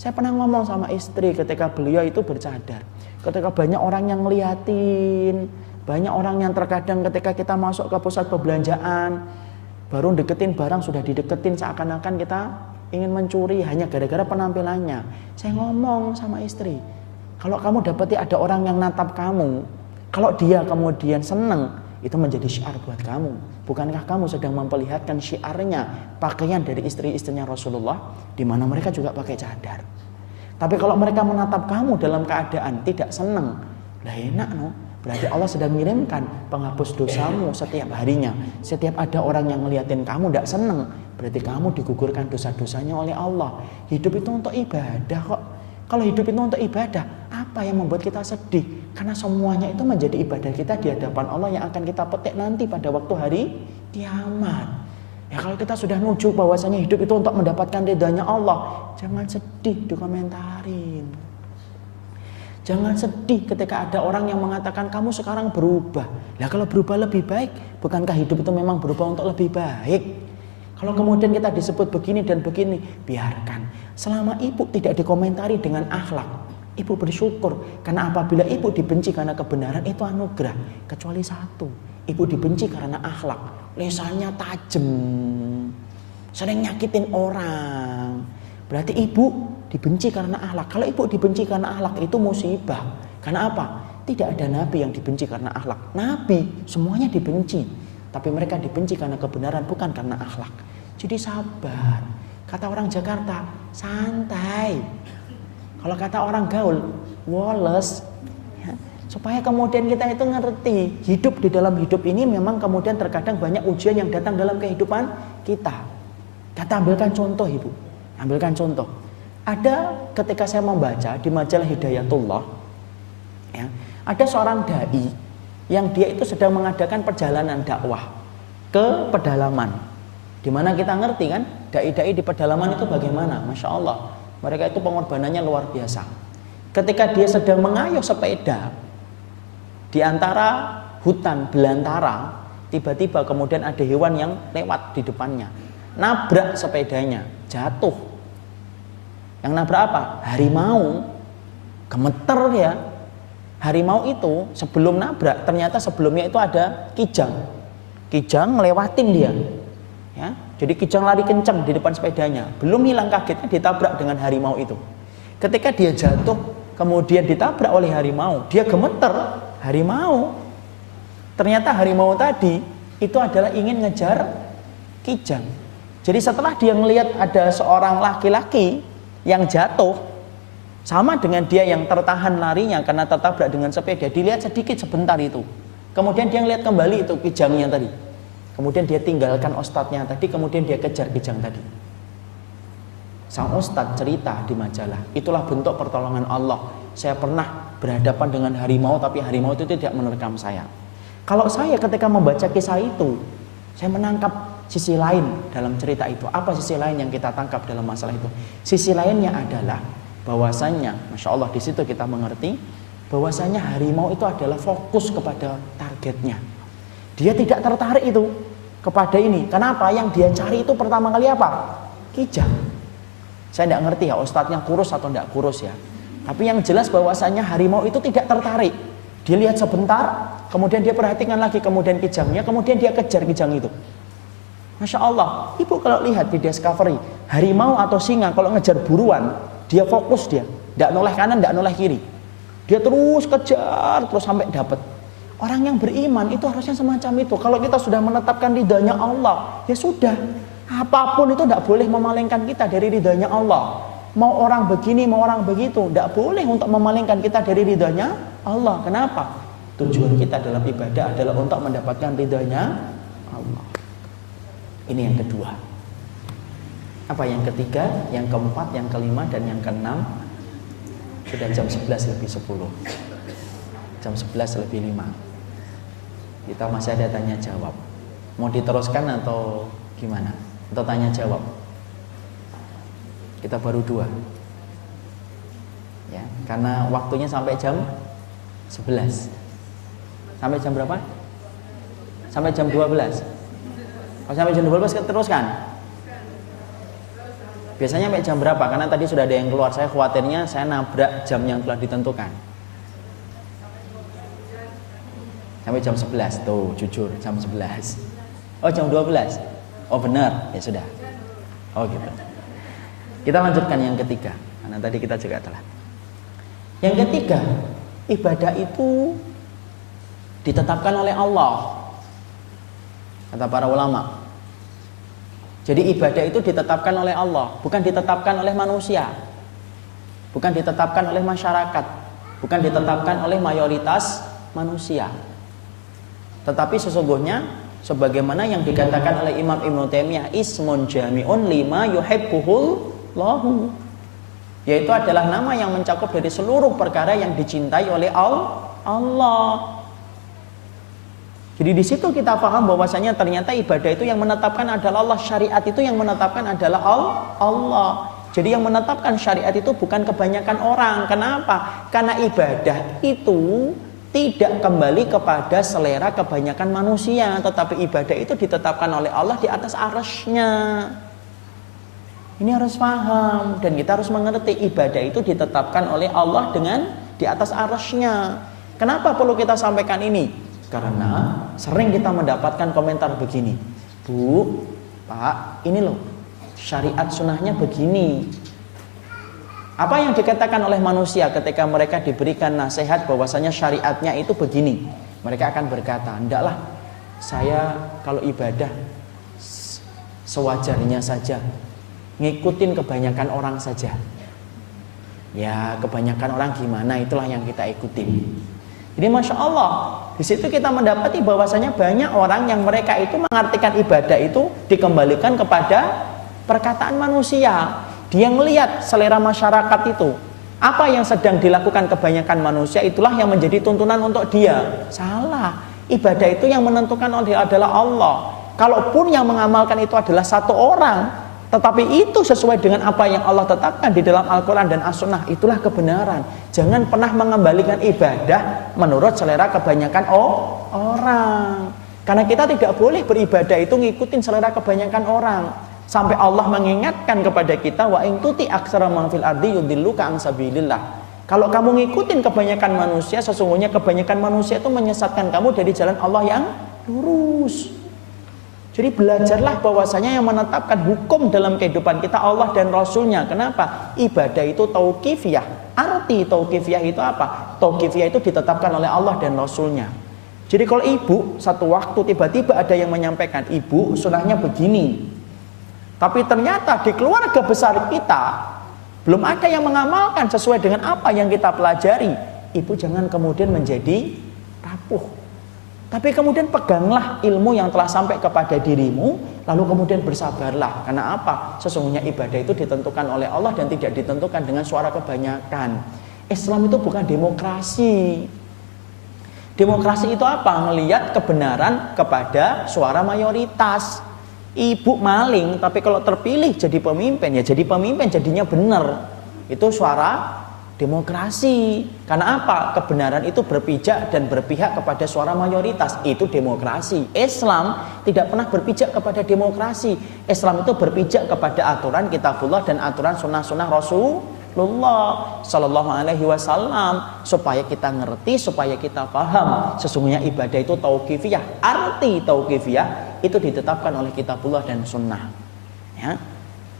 Saya pernah ngomong sama istri ketika beliau itu bercadar. Ketika banyak orang yang ngeliatin, banyak orang yang terkadang ketika kita masuk ke pusat perbelanjaan, baru deketin barang sudah dideketin seakan-akan kita ingin mencuri hanya gara-gara penampilannya. Saya ngomong sama istri, kalau kamu dapati ada orang yang natap kamu, kalau dia kemudian senang, itu menjadi syiar buat kamu. Bukankah kamu sedang memperlihatkan syiarnya pakaian dari istri-istrinya Rasulullah, di mana mereka juga pakai cadar. Tapi kalau mereka menatap kamu dalam keadaan tidak senang, lah enak no. Berarti Allah sedang mengirimkan penghapus dosamu setiap harinya. Setiap ada orang yang ngeliatin kamu tidak senang, berarti kamu digugurkan dosa-dosanya oleh Allah. Hidup itu untuk ibadah kok. Kalau hidup itu untuk ibadah, apa yang membuat kita sedih? Karena semuanya itu menjadi ibadah kita di hadapan Allah yang akan kita petik nanti pada waktu hari kiamat. Ya kalau kita sudah nuju bahwasanya hidup itu untuk mendapatkan ridhanya Allah, jangan sedih dikomentarin. Jangan sedih ketika ada orang yang mengatakan kamu sekarang berubah. Lah kalau berubah lebih baik, bukankah hidup itu memang berubah untuk lebih baik? Kalau kemudian kita disebut begini dan begini, biarkan. Selama ibu tidak dikomentari dengan akhlak, ibu bersyukur. Karena apabila ibu dibenci karena kebenaran itu anugerah. Kecuali satu, ibu dibenci karena akhlak, lisannya tajam, sering nyakitin orang. Berarti ibu dibenci karena akhlak. Kalau ibu dibenci karena akhlak itu musibah. Karena apa? Tidak ada nabi yang dibenci karena akhlak. Nabi semuanya dibenci, tapi mereka dibenci karena kebenaran, bukan karena akhlak. Jadi sabar. Kata orang Jakarta, santai. Kalau kata orang gaul, woles. Ya, supaya kemudian kita itu ngerti, hidup di dalam hidup ini memang kemudian terkadang banyak ujian yang datang dalam kehidupan kita. Kita ambilkan contoh ibu. Ambilkan contoh. Ada ketika saya membaca di majalah Hidayatullah, ya, ada seorang dai yang dia itu sedang mengadakan perjalanan dakwah ke pedalaman. Dimana kita ngerti kan, dai-dai di pedalaman itu bagaimana? Masya Allah, mereka itu pengorbanannya luar biasa. Ketika dia sedang mengayuh sepeda di antara hutan belantara, tiba-tiba kemudian ada hewan yang lewat di depannya, nabrak sepedanya, jatuh. Yang nabrak apa? Harimau. Gemeter ya. Harimau itu sebelum nabrak, ternyata sebelumnya itu ada kijang. Kijang ngelewatin dia. Ya, jadi kijang lari kencang di depan sepedanya. Belum hilang kagetnya ditabrak dengan harimau itu. Ketika dia jatuh, kemudian ditabrak oleh harimau, dia gemeter, harimau. Ternyata harimau tadi itu adalah ingin ngejar kijang. Jadi setelah dia melihat ada seorang laki-laki yang jatuh, sama dengan dia yang tertahan larinya karena tertabrak dengan sepeda, dilihat sedikit sebentar itu. Kemudian dia lihat kembali itu kijangnya tadi. Kemudian dia tinggalkan ustadznya tadi, kemudian dia kejar kijang tadi. Sang ustadz cerita di majalah, itulah bentuk pertolongan Allah. Saya pernah berhadapan dengan harimau, tapi harimau itu tidak menerkam saya. Kalau saya ketika membaca kisah itu, saya menangkap sisi lain dalam cerita itu. Apa sisi lain yang kita tangkap dalam masalah itu? Sisi lainnya adalah bahwasanya, Masya Allah, di situ kita mengerti bahwasanya harimau itu adalah fokus kepada targetnya. Dia tidak tertarik itu kepada ini. Kenapa? Yang dia cari itu pertama kali apa? Kijang. Saya tidak ngerti ya ustadznya kurus atau tidak kurus ya. Tapi yang jelas bahwasanya harimau itu tidak tertarik. Dia lihat sebentar, kemudian dia perhatikan lagi, kemudian kijangnya, kemudian dia kejar kijang itu. Masya Allah, ibu kalau lihat di Discovery, harimau atau singa kalau ngejar buruan, dia fokus dia, tidak noleh kanan, tidak noleh kiri. Dia terus kejar, terus sampai dapat. Orang yang beriman itu harusnya semacam itu. Kalau kita sudah menetapkan ridhanya Allah, ya sudah. Apapun itu tidak boleh memalingkan kita dari ridhanya Allah. Mau orang begini, mau orang begitu, tidak boleh untuk memalingkan kita dari ridhanya Allah. Kenapa? Tujuan kita dalam ibadah adalah untuk mendapatkan ridhanya Allah. Ini yang kedua. Apa yang ketiga, yang keempat, yang kelima, dan yang keenam? Sudah jam 11 lebih 10. Jam 11 lebih 5. Kita masih ada tanya jawab. Mau diteruskan atau gimana? Atau tanya jawab? Kita baru 2. Ya, karena waktunya sampai jam 11. Sampai jam berapa? Sampai jam 12. Kalau sampai jam 12 kita teruskan. Biasanya sampai jam berapa? Karena tadi sudah ada yang keluar. Saya khawatirnya saya nabrak jam yang telah ditentukan. Sampai jam 11. Tuh, jujur, jam 11. Oh, jam 12. Oh, benar. Ya sudah. Oh, gitu. Kita lanjutkan yang ketiga. Karena tadi kita juga telah. Yang ketiga, ibadah itu ditetapkan oleh Allah. Kata para ulama. Jadi ibadah itu ditetapkan oleh Allah, bukan ditetapkan oleh manusia. Bukan ditetapkan oleh masyarakat, bukan ditetapkan oleh mayoritas manusia. Tetapi sesungguhnya sebagaimana yang dikatakan oleh Imam Ibnu Taimiyah, ismun jami'un lima yuhibbuhullahu, yaitu adalah nama yang mencakup dari seluruh perkara yang dicintai oleh Allah. Jadi di situ kita paham bahwasanya ternyata ibadah itu yang menetapkan adalah Allah, syariat itu yang menetapkan adalah Allah. Jadi yang menetapkan syariat itu bukan kebanyakan orang. Kenapa? Karena ibadah itu tidak kembali kepada selera kebanyakan manusia, tetapi ibadah itu ditetapkan oleh Allah di atas arasy-Nya. Ini harus paham dan kita harus mengerti ibadah itu ditetapkan oleh Allah dengan di atas arasy-Nya. Kenapa perlu kita sampaikan ini? Karena sering kita mendapatkan komentar begini, Bu, Pak, ini loh syariat sunnahnya begini. Apa yang dikatakan oleh manusia ketika mereka diberikan nasihat bahwasanya syariatnya itu begini? Mereka akan berkata, ndaklah, saya kalau ibadah sewajarnya saja, ngikutin kebanyakan orang saja. Ya, kebanyakan orang gimana, itulah yang kita ikutin. Jadi Masya Allah, di situ kita mendapati bahwasanya banyak orang yang mereka itu mengartikan ibadah itu dikembalikan kepada perkataan manusia. Dia melihat selera masyarakat itu. Apa yang sedang dilakukan kebanyakan manusia, itulah yang menjadi tuntunan untuk dia. Salah. Ibadah itu yang menentukan adalah Allah. Kalaupun yang mengamalkan itu adalah satu orang, tetapi itu sesuai dengan apa yang Allah tetapkan di dalam Al-Quran dan As-Sunnah, itulah kebenaran. Jangan pernah mengembalikan ibadah menurut selera kebanyakan orang. Karena kita tidak boleh beribadah itu ngikutin selera kebanyakan orang. Sampai Allah mengingatkan kepada kita, wa in tuti aktsara man fil ardi yudilluka an sabilillah. Kalau kamu ngikutin kebanyakan manusia, sesungguhnya kebanyakan manusia itu menyesatkan kamu dari jalan Allah yang lurus. Jadi belajarlah bahwasanya yang menetapkan hukum dalam kehidupan kita Allah dan Rasulnya. Kenapa? Ibadah itu tauqifiyah. Arti tauqifiyah itu apa? Tauqifiyah itu ditetapkan oleh Allah dan Rasulnya. Jadi kalau ibu satu waktu tiba-tiba ada yang menyampaikan, ibu sunahnya begini, tapi ternyata di keluarga besar kita belum ada yang mengamalkan sesuai dengan apa yang kita pelajari, ibu jangan kemudian menjadi rapuh. Tapi kemudian peganglah ilmu yang telah sampai kepada dirimu, lalu kemudian bersabarlah. Karena apa? Sesungguhnya ibadah itu ditentukan oleh Allah dan tidak ditentukan dengan suara kebanyakan. Islam itu bukan demokrasi. Demokrasi itu apa? Melihat kebenaran kepada suara mayoritas. Ibu maling, tapi kalau terpilih jadi pemimpin, ya jadi pemimpin jadinya benar. Itu suara demokrasi. Karena apa? Kebenaran itu berpijak dan berpihak kepada suara mayoritas. Itu demokrasi. Islam tidak pernah berpijak kepada demokrasi. Islam itu berpijak kepada aturan kitabullah dan aturan sunnah-sunnah Rasulullah Sallallahu Alaihi Wasallam, supaya kita ngerti, supaya kita paham. Sesungguhnya ibadah itu tauqifiyah. Arti tauqifiyah itu ditetapkan oleh kitabullah dan sunnah. Ya.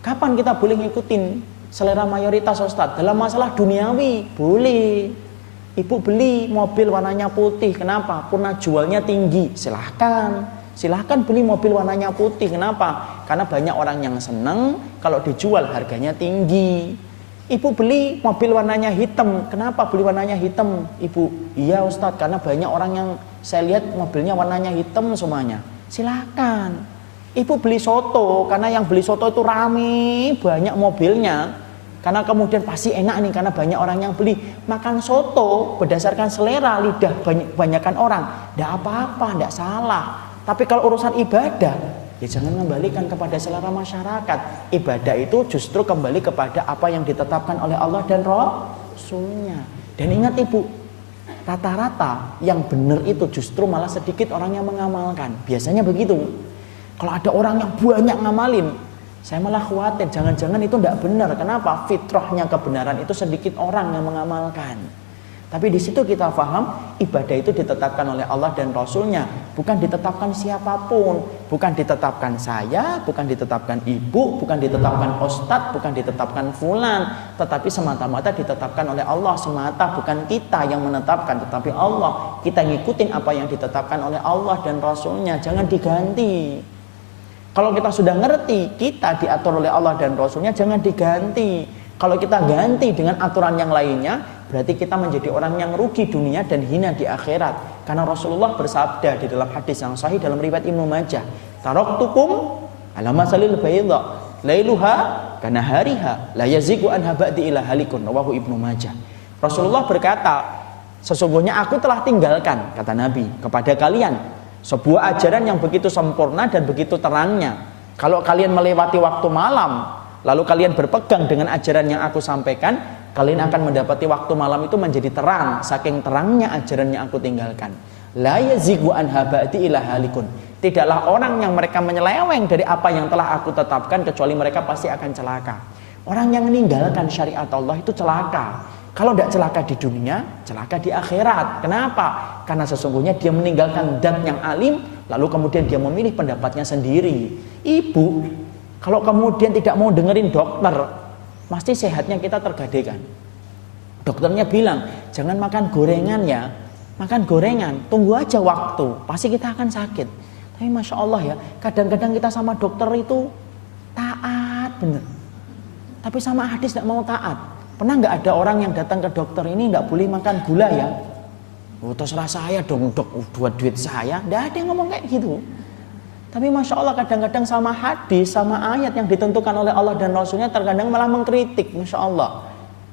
Kapan kita boleh ngikutin selera mayoritas Ustadz? Dalam masalah duniawi boleh. Ibu beli mobil warnanya putih, kenapa? Karena jualnya tinggi, silahkan beli mobil warnanya putih. Kenapa? Karena banyak orang yang seneng kalau dijual harganya tinggi. Ibu beli mobil warnanya hitam, kenapa beli warnanya hitam? Ibu, iya Ustadz, karena banyak orang yang saya lihat mobilnya warnanya hitam semuanya. Silahkan. Ibu beli soto, karena yang beli soto itu rame, banyak mobilnya. Karena kemudian pasti enak nih, karena banyak orang yang beli. Makan soto berdasarkan selera lidah banyakan orang, tidak apa-apa, tidak salah. Tapi kalau urusan ibadah, ya jangan kembalikan kepada selera masyarakat. Ibadah itu justru kembali kepada apa yang ditetapkan oleh Allah dan Rasulnya. Dan ingat ibu, rata-rata yang benar itu justru malah sedikit orang yang mengamalkan. Biasanya begitu. Kalau ada orang yang banyak ngamalin, saya malah khawatir jangan-jangan itu tidak benar. Kenapa? Fitrahnya kebenaran itu sedikit orang yang mengamalkan. Tapi di situ kita paham ibadah itu ditetapkan oleh Allah dan Rasulnya, bukan ditetapkan siapapun, bukan ditetapkan saya, bukan ditetapkan ibu, bukan ditetapkan ustadz, bukan ditetapkan fulan, tetapi semata-mata ditetapkan oleh Allah semata, bukan kita yang menetapkan, tetapi Allah. Kita ngikutin apa yang ditetapkan oleh Allah dan Rasulnya, jangan diganti. Kalau kita sudah ngerti, kita diatur oleh Allah dan Rasulnya, jangan diganti. Kalau kita ganti dengan aturan yang lainnya, berarti kita menjadi orang yang rugi dunia dan hina di akhirat. Karena Rasulullah bersabda di dalam hadis yang sahih dalam riwayat Ibnu Majah, taraktukum ala masalil bayda lailuha kana hariha la yazigu anha ba'di ila halikun, rawahu Ibnu Majah. Rasulullah berkata, sesungguhnya aku telah tinggalkan, kata Nabi, kepada kalian sebuah ajaran yang begitu sempurna dan begitu terangnya. Kalau kalian melewati waktu malam, lalu kalian berpegang dengan ajaran yang aku sampaikan, kalian akan mendapati waktu malam itu menjadi terang, saking terangnya ajaran yang aku tinggalkan. La yazigu anha ba'di ila halikun. Tidaklah orang yang mereka menyeleweng dari apa yang telah aku tetapkan, kecuali mereka pasti akan celaka. Orang yang meninggalkan syariat Allah itu celaka. Kalau tidak celaka di dunia, celaka di akhirat. Kenapa? Karena sesungguhnya dia meninggalkan zat yang alim, lalu kemudian dia memilih pendapatnya sendiri. Ibu, kalau kemudian tidak mau dengerin dokter, pasti sehatnya kita tergadaikan. Dokternya bilang, jangan makan gorengan ya, makan gorengan, tunggu aja waktu, pasti kita akan sakit. Tapi Masya Allah ya, kadang-kadang kita sama dokter itu taat bener, tapi sama hadis tidak mau taat. Pernah nggak ada orang yang datang ke dokter, ini nggak boleh makan gula ya? Oh, terserah saya dong dok, buat duit saya. Nggak ada yang ngomong kayak gitu. Tapi Masya Allah kadang-kadang sama hadis, sama ayat yang ditentukan oleh Allah dan Rasulnya terkadang malah mengkritik. Masya Allah.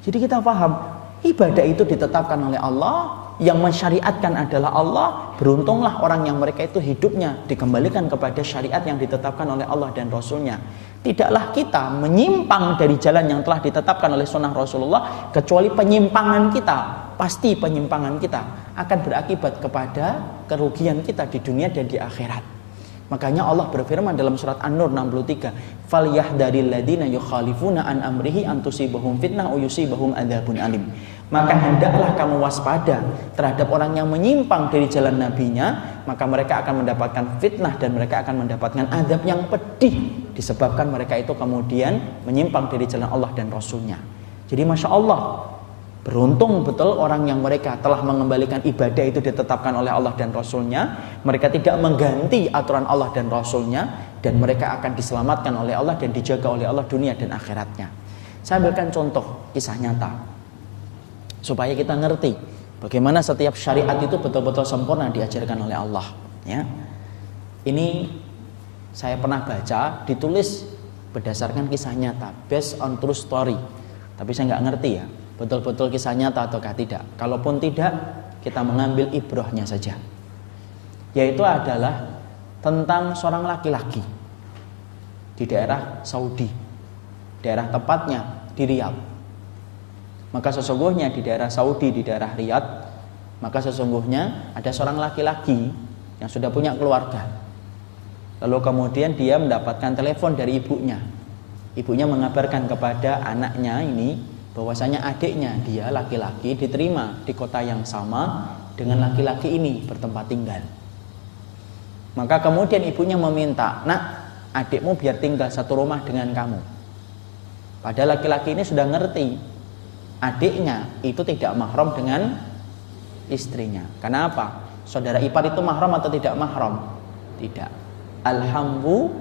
Jadi kita paham, ibadah itu ditetapkan oleh Allah, yang mensyariatkan adalah Allah. Beruntunglah orang yang mereka itu hidupnya dikembalikan kepada syariat yang ditetapkan oleh Allah dan Rasulnya. Tidaklah kita menyimpang dari jalan yang telah ditetapkan oleh sunnah Rasulullah, kecuali penyimpangan kita, pasti penyimpangan kita akan berakibat kepada kerugian kita di dunia dan di akhirat. Makanya Allah berfirman dalam surat An-Nur 63, "Falyahdharil ladzina yukhalifuna an amrihi an tusibahum fitnah aw yusibahum adzabun alim." Maka hendaklah kamu waspada terhadap orang yang menyimpang dari jalan nabinya, maka mereka akan mendapatkan fitnah dan mereka akan mendapatkan azab yang pedih disebabkan mereka itu kemudian menyimpang dari jalan Allah dan Rasulnya. Jadi Masya Allah, beruntung betul orang yang mereka telah mengembalikan ibadah itu ditetapkan oleh Allah dan Rasulnya. Mereka tidak mengganti aturan Allah dan Rasulnya, dan mereka akan diselamatkan oleh Allah dan dijaga oleh Allah dunia dan akhiratnya. Saya ambilkan contoh kisah nyata supaya kita ngerti bagaimana setiap syariat itu betul-betul sempurna diajarkan oleh Allah. Ya, ini saya pernah baca, ditulis berdasarkan kisah nyata, based on true story. Tapi saya nggak ngerti ya, betul-betul kisah nyata ataukah tidak. Kalaupun tidak, kita mengambil ibrahnya saja. Yaitu adalah tentang seorang laki-laki di daerah Saudi, daerah tepatnya di Riyadh. Maka sesungguhnya di daerah Saudi, di daerah Riyadh, maka sesungguhnya ada seorang laki-laki yang sudah punya keluarga. Lalu kemudian dia mendapatkan telepon dari ibunya. Ibunya mengabarkan kepada anaknya ini bahwasanya adiknya, dia laki-laki, diterima di kota yang sama dengan laki-laki ini bertempat tinggal. Maka kemudian ibunya meminta, "Nak, adikmu biar tinggal satu rumah dengan kamu." Padahal laki-laki ini sudah ngerti adiknya itu tidak mahram dengan istrinya. Kenapa? Saudara ipar itu mahram atau tidak mahram? Tidak. Alhambu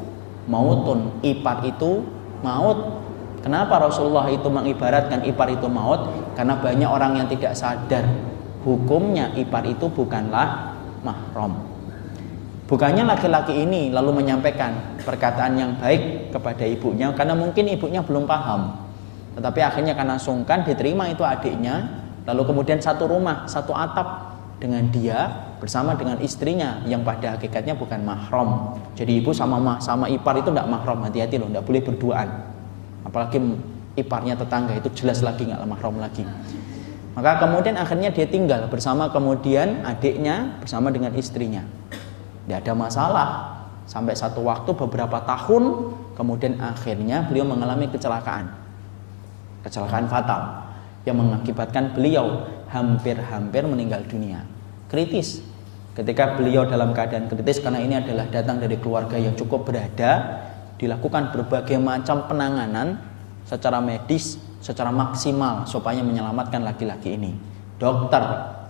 mautun, ipar itu maut. Kenapa Rasulullah itu mengibaratkan ipar itu maut? Karena banyak orang yang tidak sadar hukumnya ipar itu bukanlah mahram. Bukannya laki-laki ini lalu menyampaikan perkataan yang baik kepada ibunya, karena mungkin ibunya belum paham. Tetapi akhirnya karena sungkan diterima itu adiknya, lalu kemudian satu rumah, satu atap dengan dia bersama dengan istrinya yang pada hakikatnya bukan mahram. Jadi ibu sama ipar itu tidak mahram, hati-hati loh, tidak boleh berduaan. Apalagi iparnya tetangga, itu jelas lagi nggak mahram lagi. Maka kemudian akhirnya dia tinggal bersama kemudian adiknya bersama dengan istrinya. Tidak ada masalah sampai satu waktu beberapa tahun kemudian akhirnya beliau mengalami kecelakaan fatal yang mengakibatkan beliau hampir meninggal dunia. Kritis. Ketika beliau dalam keadaan kritis, karena ini adalah datang dari keluarga yang cukup berada, dilakukan berbagai macam penanganan secara medis, secara maksimal supaya menyelamatkan laki-laki ini. Dokter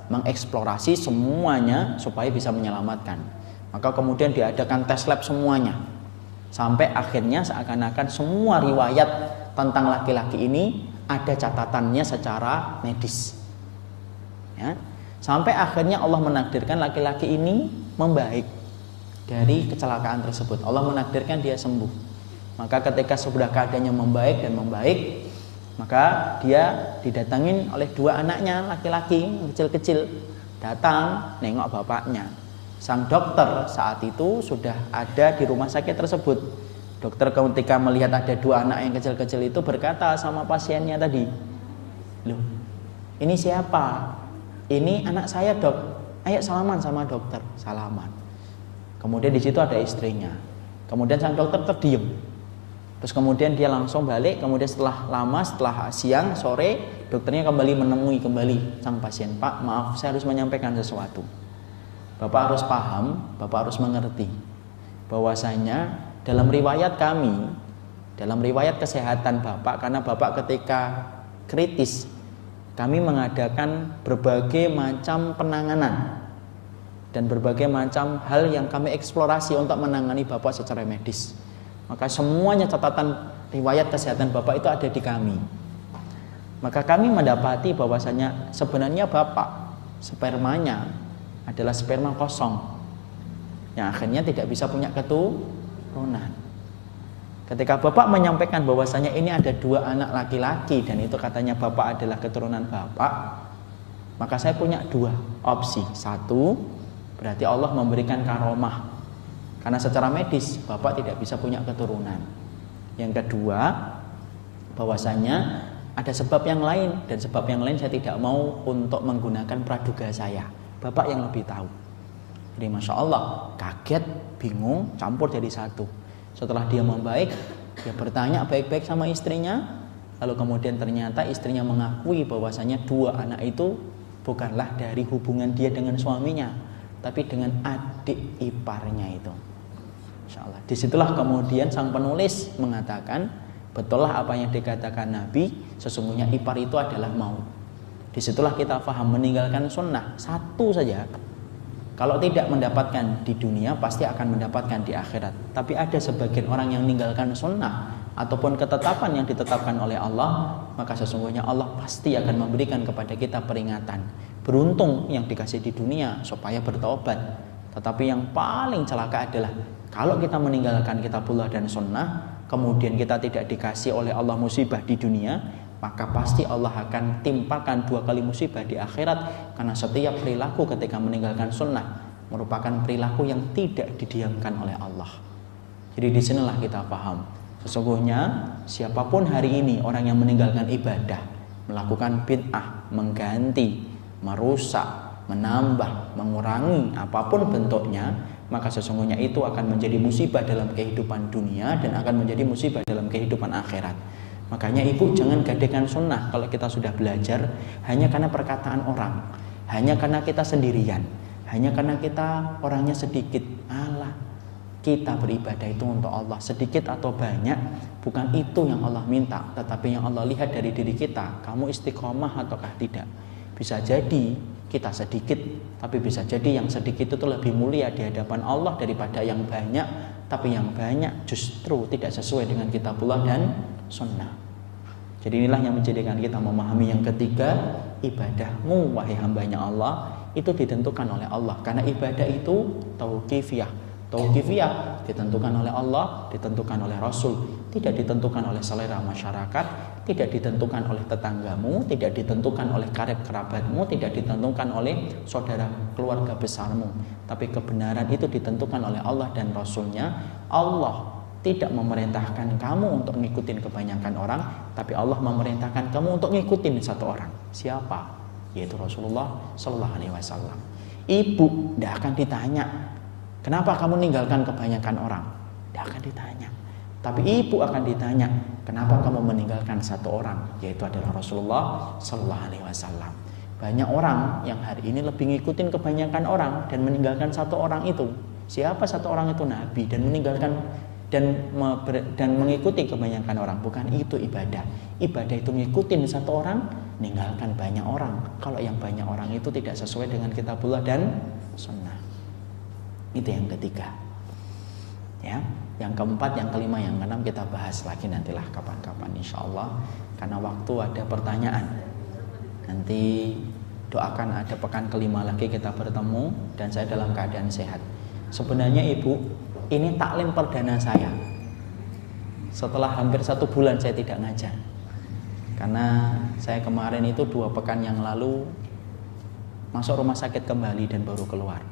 mengeksplorasi semuanya supaya bisa menyelamatkan. Maka kemudian diadakan tes lab semuanya. Sampai akhirnya seakan-akan semua riwayat tentang laki-laki ini ada catatannya secara medis. Ya. Sampai akhirnya Allah menakdirkan laki-laki ini membaik dari kecelakaan tersebut. Allah menakdirkan dia sembuh. Maka ketika sudah keadaannya membaik, maka dia didatangin oleh dua anaknya laki-laki kecil-kecil, datang nengok bapaknya. Sang dokter saat itu sudah ada di rumah sakit tersebut. Dokter ketika melihat ada dua anak yang kecil-kecil itu berkata sama pasiennya tadi, "Loh, ini siapa?" "Ini anak saya, Dok." "Ayo salaman sama dokter." Salaman. Kemudian di situ ada istrinya. Kemudian sang dokter terdiam. Terus kemudian dia langsung balik. Kemudian setelah siang, sore, dokternya kembali menemui sang pasien. "Pak, maaf, saya harus menyampaikan sesuatu. Bapak harus paham, Bapak harus mengerti bahwasanya dalam riwayat kami, dalam riwayat kesehatan Bapak, karena Bapak ketika kritis, kami mengadakan berbagai macam penanganan dan berbagai macam hal yang kami eksplorasi untuk menangani Bapak secara medis. Maka semuanya catatan riwayat kesehatan Bapak itu ada di kami. Maka kami mendapati bahwasanya sebenarnya Bapak spermanya adalah sperma kosong yang akhirnya tidak bisa punya keturunan. Ketika Bapak menyampaikan bahwasanya ini ada dua anak laki-laki dan itu katanya Bapak adalah keturunan Bapak, maka saya punya dua opsi. Satu, berarti Allah memberikan karomah karena secara medis Bapak tidak bisa punya keturunan. Yang kedua, bahwasanya ada sebab yang lain, dan sebab yang lain saya tidak mau untuk menggunakan praduga saya. Bapak yang lebih tahu. Jadi Masya Allah, kaget, bingung, campur jadi satu. Setelah dia membaik, dia bertanya baik-baik sama istrinya. Lalu kemudian ternyata istrinya mengakui bahwasanya dua anak itu bukanlah dari hubungan dia dengan suaminya, tapi dengan adik iparnya itu. Insya Allah. Disitulah kemudian sang penulis mengatakan, betullah apa yang dikatakan Nabi, sesungguhnya ipar itu adalah maut. Disitulah kita paham meninggalkan sunnah satu saja. Kalau tidak mendapatkan di dunia, pasti akan mendapatkan di akhirat. Tapi ada sebagian orang yang meninggalkan sunnah ataupun ketetapan yang ditetapkan oleh Allah, maka sesungguhnya Allah pasti akan memberikan kepada kita peringatan. Beruntung yang dikasih di dunia supaya bertobat. Tetapi yang paling celaka adalah kalau kita meninggalkan kitabullah dan sunnah, kemudian kita tidak dikasih oleh Allah musibah di dunia, maka pasti Allah akan timpakan 2 kali musibah di akhirat. Karena setiap perilaku ketika meninggalkan sunnah merupakan perilaku yang tidak didiamkan oleh Allah. Jadi disinilah kita paham, sesungguhnya siapapun hari ini orang yang meninggalkan ibadah, melakukan bid'ah, mengganti, merusak, menambah, mengurangi apapun bentuknya, maka sesungguhnya itu akan menjadi musibah dalam kehidupan dunia dan akan menjadi musibah dalam kehidupan akhirat. Makanya ibu jangan gadaikan sunnah kalau kita sudah belajar hanya karena perkataan orang, hanya karena kita sendirian, hanya karena kita orangnya sedikit. Allah, kita beribadah itu untuk Allah, sedikit atau banyak bukan itu yang Allah minta, tetapi yang Allah lihat dari diri kita, kamu istiqomah ataukah tidak. Bisa jadi kita sedikit, tapi bisa jadi yang sedikit itu lebih mulia di hadapan Allah daripada yang banyak, tapi yang banyak justru tidak sesuai dengan kitabullah dan sunnah. Jadi inilah yang menjadikan kita memahami yang ketiga, ibadahmu wahai hambanya Allah itu ditentukan oleh Allah. Karena ibadah itu tauqifiyah. Tauqifiyah ditentukan oleh Allah, ditentukan oleh Rasul, tidak ditentukan oleh selera masyarakat, tidak ditentukan oleh tetanggamu, tidak ditentukan oleh karib kerabatmu, tidak ditentukan oleh saudara keluarga besarmu. Tapi kebenaran itu ditentukan oleh Allah dan Rasulnya. Allah tidak memerintahkan kamu untuk ngikutin kebanyakan orang, tapi Allah memerintahkan kamu untuk ngikutin satu orang. Siapa? Yaitu Rasulullah Sallallahu Alaihi Wasallam. Ibu tidak akan ditanya, kenapa kamu meninggalkan kebanyakan orang? Tidak akan ditanya. Tapi ibu akan ditanya, kenapa kamu meninggalkan satu orang? Yaitu adalah Rasulullah Sallallahu Alaihi Wasallam. Banyak orang yang hari ini lebih ngikutin kebanyakan orang dan meninggalkan satu orang itu. Siapa satu orang itu? Nabi. Dan meninggalkan dan mengikuti kebanyakan orang. Bukan itu ibadah. Ibadah itu ngikutin satu orang, meninggalkan banyak orang. Kalau yang banyak orang itu tidak sesuai dengan kitabullah dan sunnah. Itu yang ketiga. Ya, yang keempat, yang kelima, yang keenam kita bahas lagi nantilah kapan-kapan insyaallah. Karena waktu ada pertanyaan. Nanti doakan ada pekan kelima lagi kita bertemu dan saya dalam keadaan sehat. Sebenarnya ibu, ini taklim perdana saya. Setelah hampir 1 bulan saya tidak ngajar. Karena saya kemarin itu 2 pekan yang lalu masuk rumah sakit kembali dan baru keluar.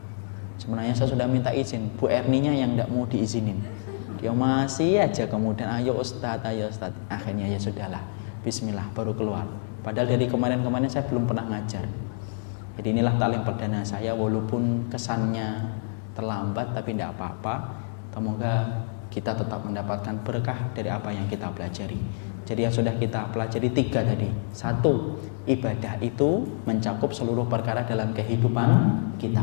Sebenarnya saya sudah minta izin, Bu Erninya yang tidak mau diizinin. Dia masih aja kemudian ayo Ustadz. Akhirnya ya sudahlah, bismillah baru keluar. Padahal dari kemarin-kemarin saya belum pernah ngajar. Jadi inilah taklim perdana saya, walaupun kesannya terlambat tapi tidak apa-apa. Semoga kita tetap mendapatkan berkah dari apa yang kita pelajari. Jadi yang sudah kita pelajari 3 tadi. 1, ibadah itu mencakup seluruh perkara dalam kehidupan kita.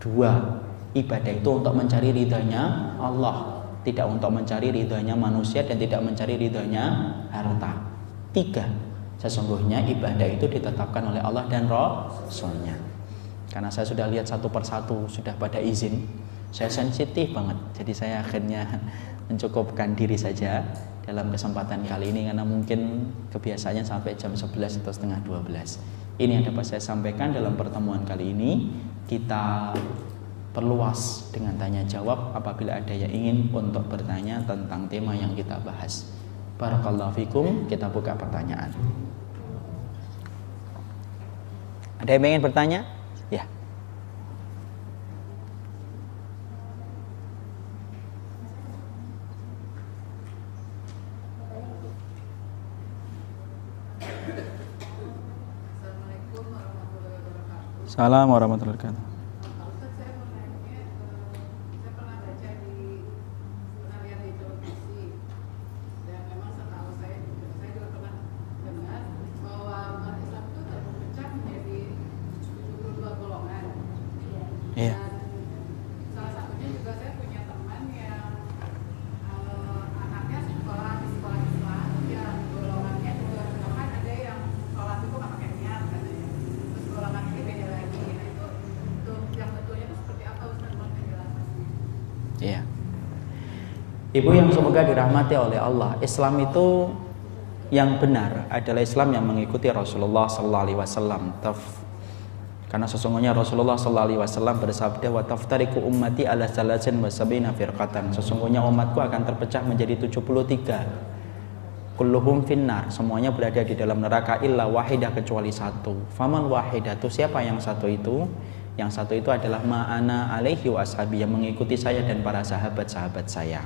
2, ibadah itu untuk mencari ridhanya Allah, tidak untuk mencari ridhanya manusia dan tidak mencari ridhanya harta. 3, sesungguhnya ibadah itu ditetapkan oleh Allah dan Rasulnya. Karena saya sudah lihat satu persatu sudah pada izin, saya sensitif banget. Jadi saya akhirnya mencukupkan diri saja dalam kesempatan kali ini, karena mungkin kebiasaannya sampai jam 11 atau setengah 12. Ini yang dapat saya sampaikan dalam pertemuan kali ini. Kita perluas dengan tanya jawab apabila ada yang ingin untuk bertanya tentang tema yang kita bahas. Barakallahu fikum. Kita buka pertanyaan. Ada yang ingin bertanya? Ya. Assalamualaikum warahmatullahi wabarakatuh. Iya. Ya. Ibu yang semoga dirahmati oleh Allah, Islam itu yang benar adalah Islam yang mengikuti Rasulullah sallallahu alaihi wasallam. Karena sesungguhnya Rasulullah sallallahu alaihi wasallam bersabda, "Wa taftariqu ummati ala salasin wa sab'ina firqatan." Sesungguhnya umatku akan terpecah menjadi 73. Kulluhum finnar, semuanya berada di dalam neraka illa wahidah, kecuali satu. Famal wahidatu, siapa yang satu itu? Yang satu itu adalah ma'ana alaihi wa ashabi, yang mengikuti saya dan para sahabat-sahabat saya.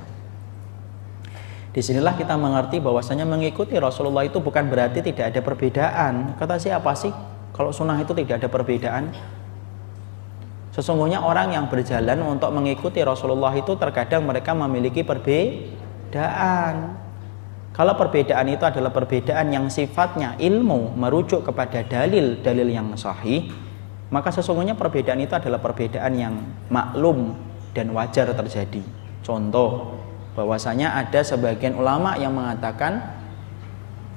Disinilah kita mengerti bahwasanya mengikuti Rasulullah itu bukan berarti tidak ada perbedaan. Kata siapa sih kalau sunnah itu tidak ada perbedaan? Sesungguhnya orang yang berjalan untuk mengikuti Rasulullah itu terkadang mereka memiliki perbedaan. Kalau perbedaan itu adalah perbedaan yang sifatnya ilmu, merujuk kepada dalil-dalil yang sahih, maka sesungguhnya perbedaan itu adalah perbedaan yang maklum dan wajar terjadi. Contoh, bahwasanya ada sebagian ulama yang mengatakan